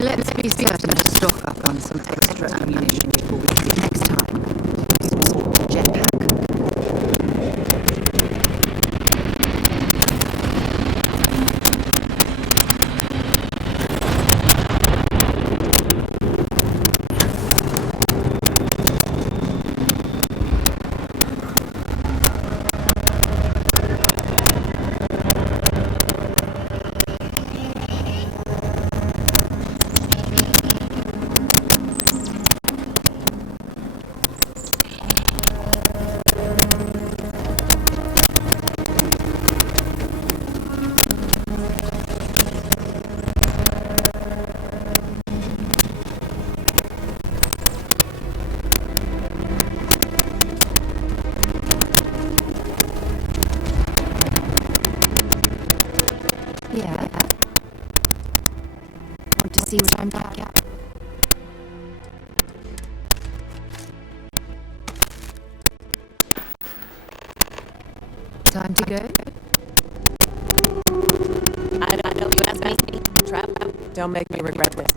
Let's be certain to stock up on some extra ammunition before we see next time. Some sort of jetpack. See what I'm back at. Time to go? I don't know. You asked me. Trap. Don't make me regret this.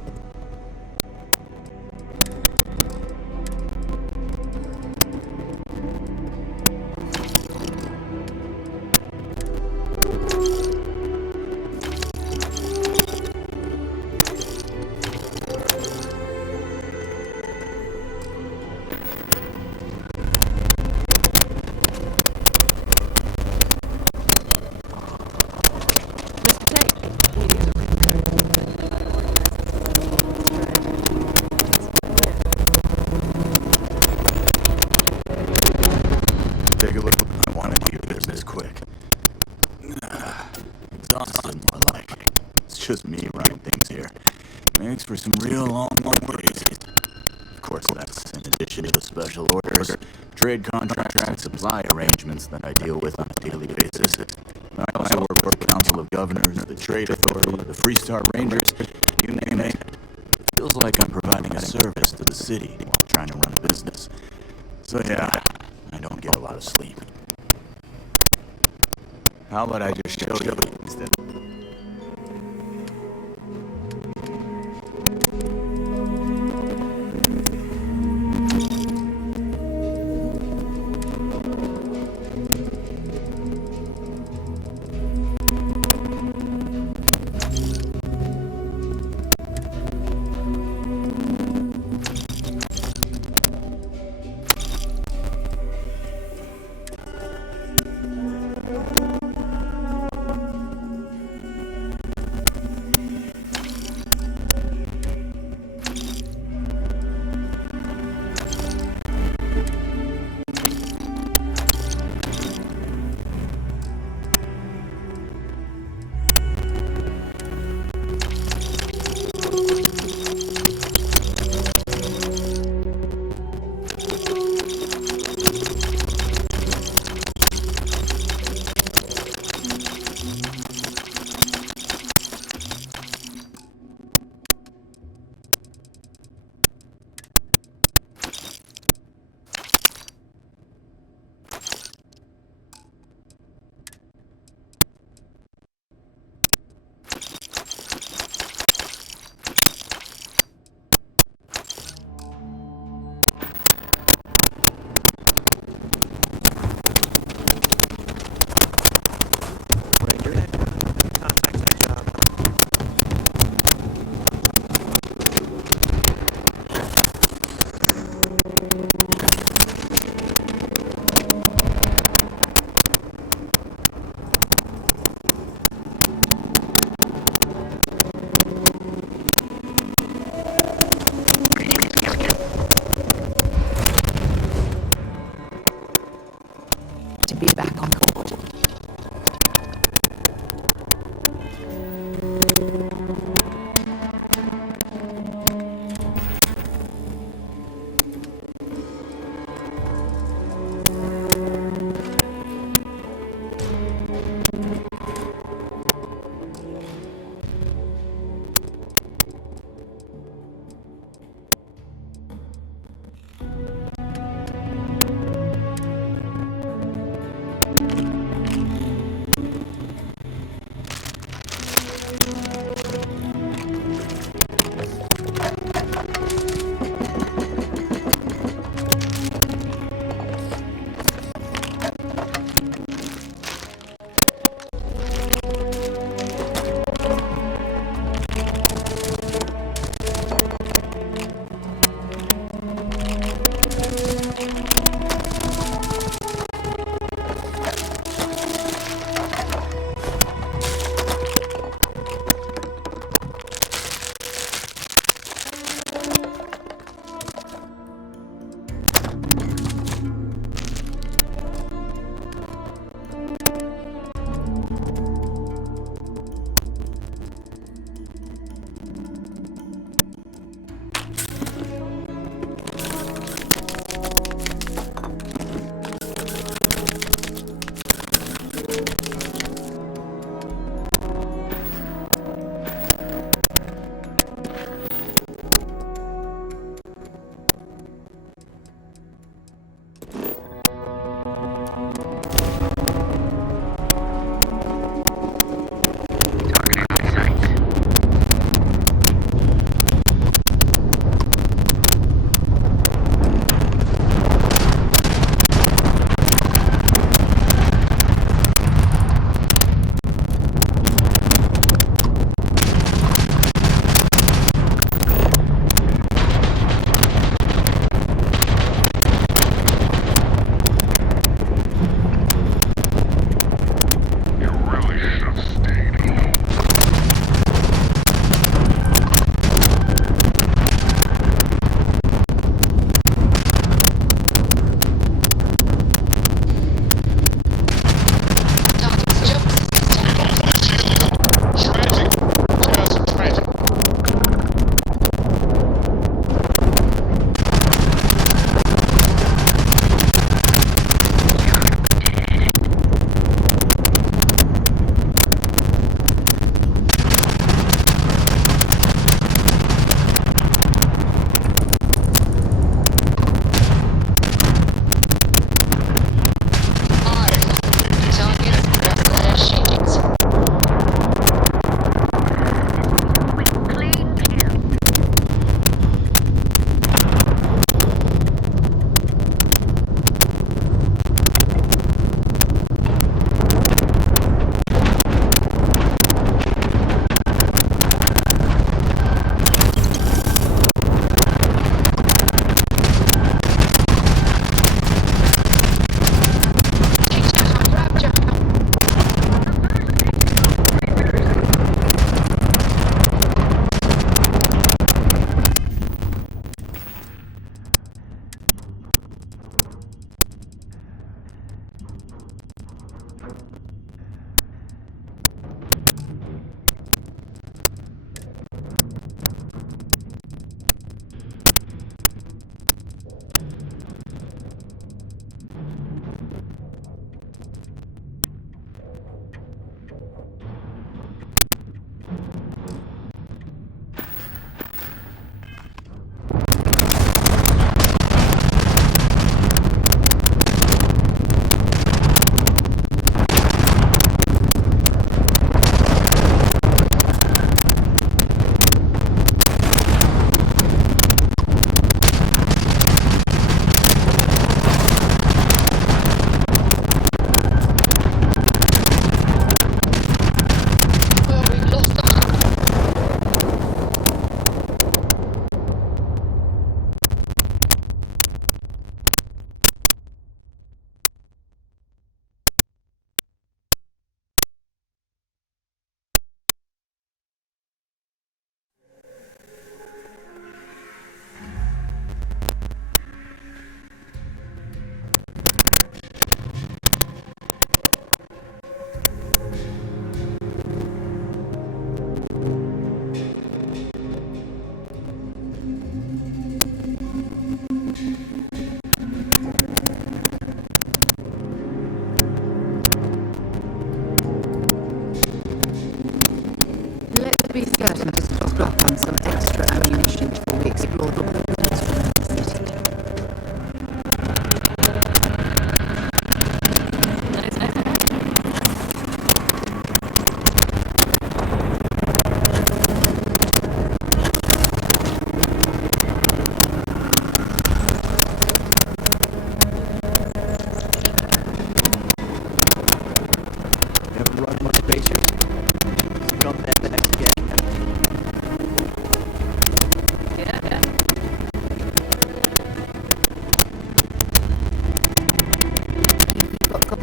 just me running things here. Makes for some real long days. Of course, that's in addition to the special orders, trade contracts, and supply arrangements that I deal with on a daily basis. I also work for the Council of Governors, the Trade Authority, the Freestar Rangers, you name it. It feels like I'm providing a service to the city while trying to run a business. So yeah, I don't get a lot of sleep. How about I just show you instead?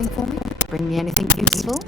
anything for me? Bring me anything useful?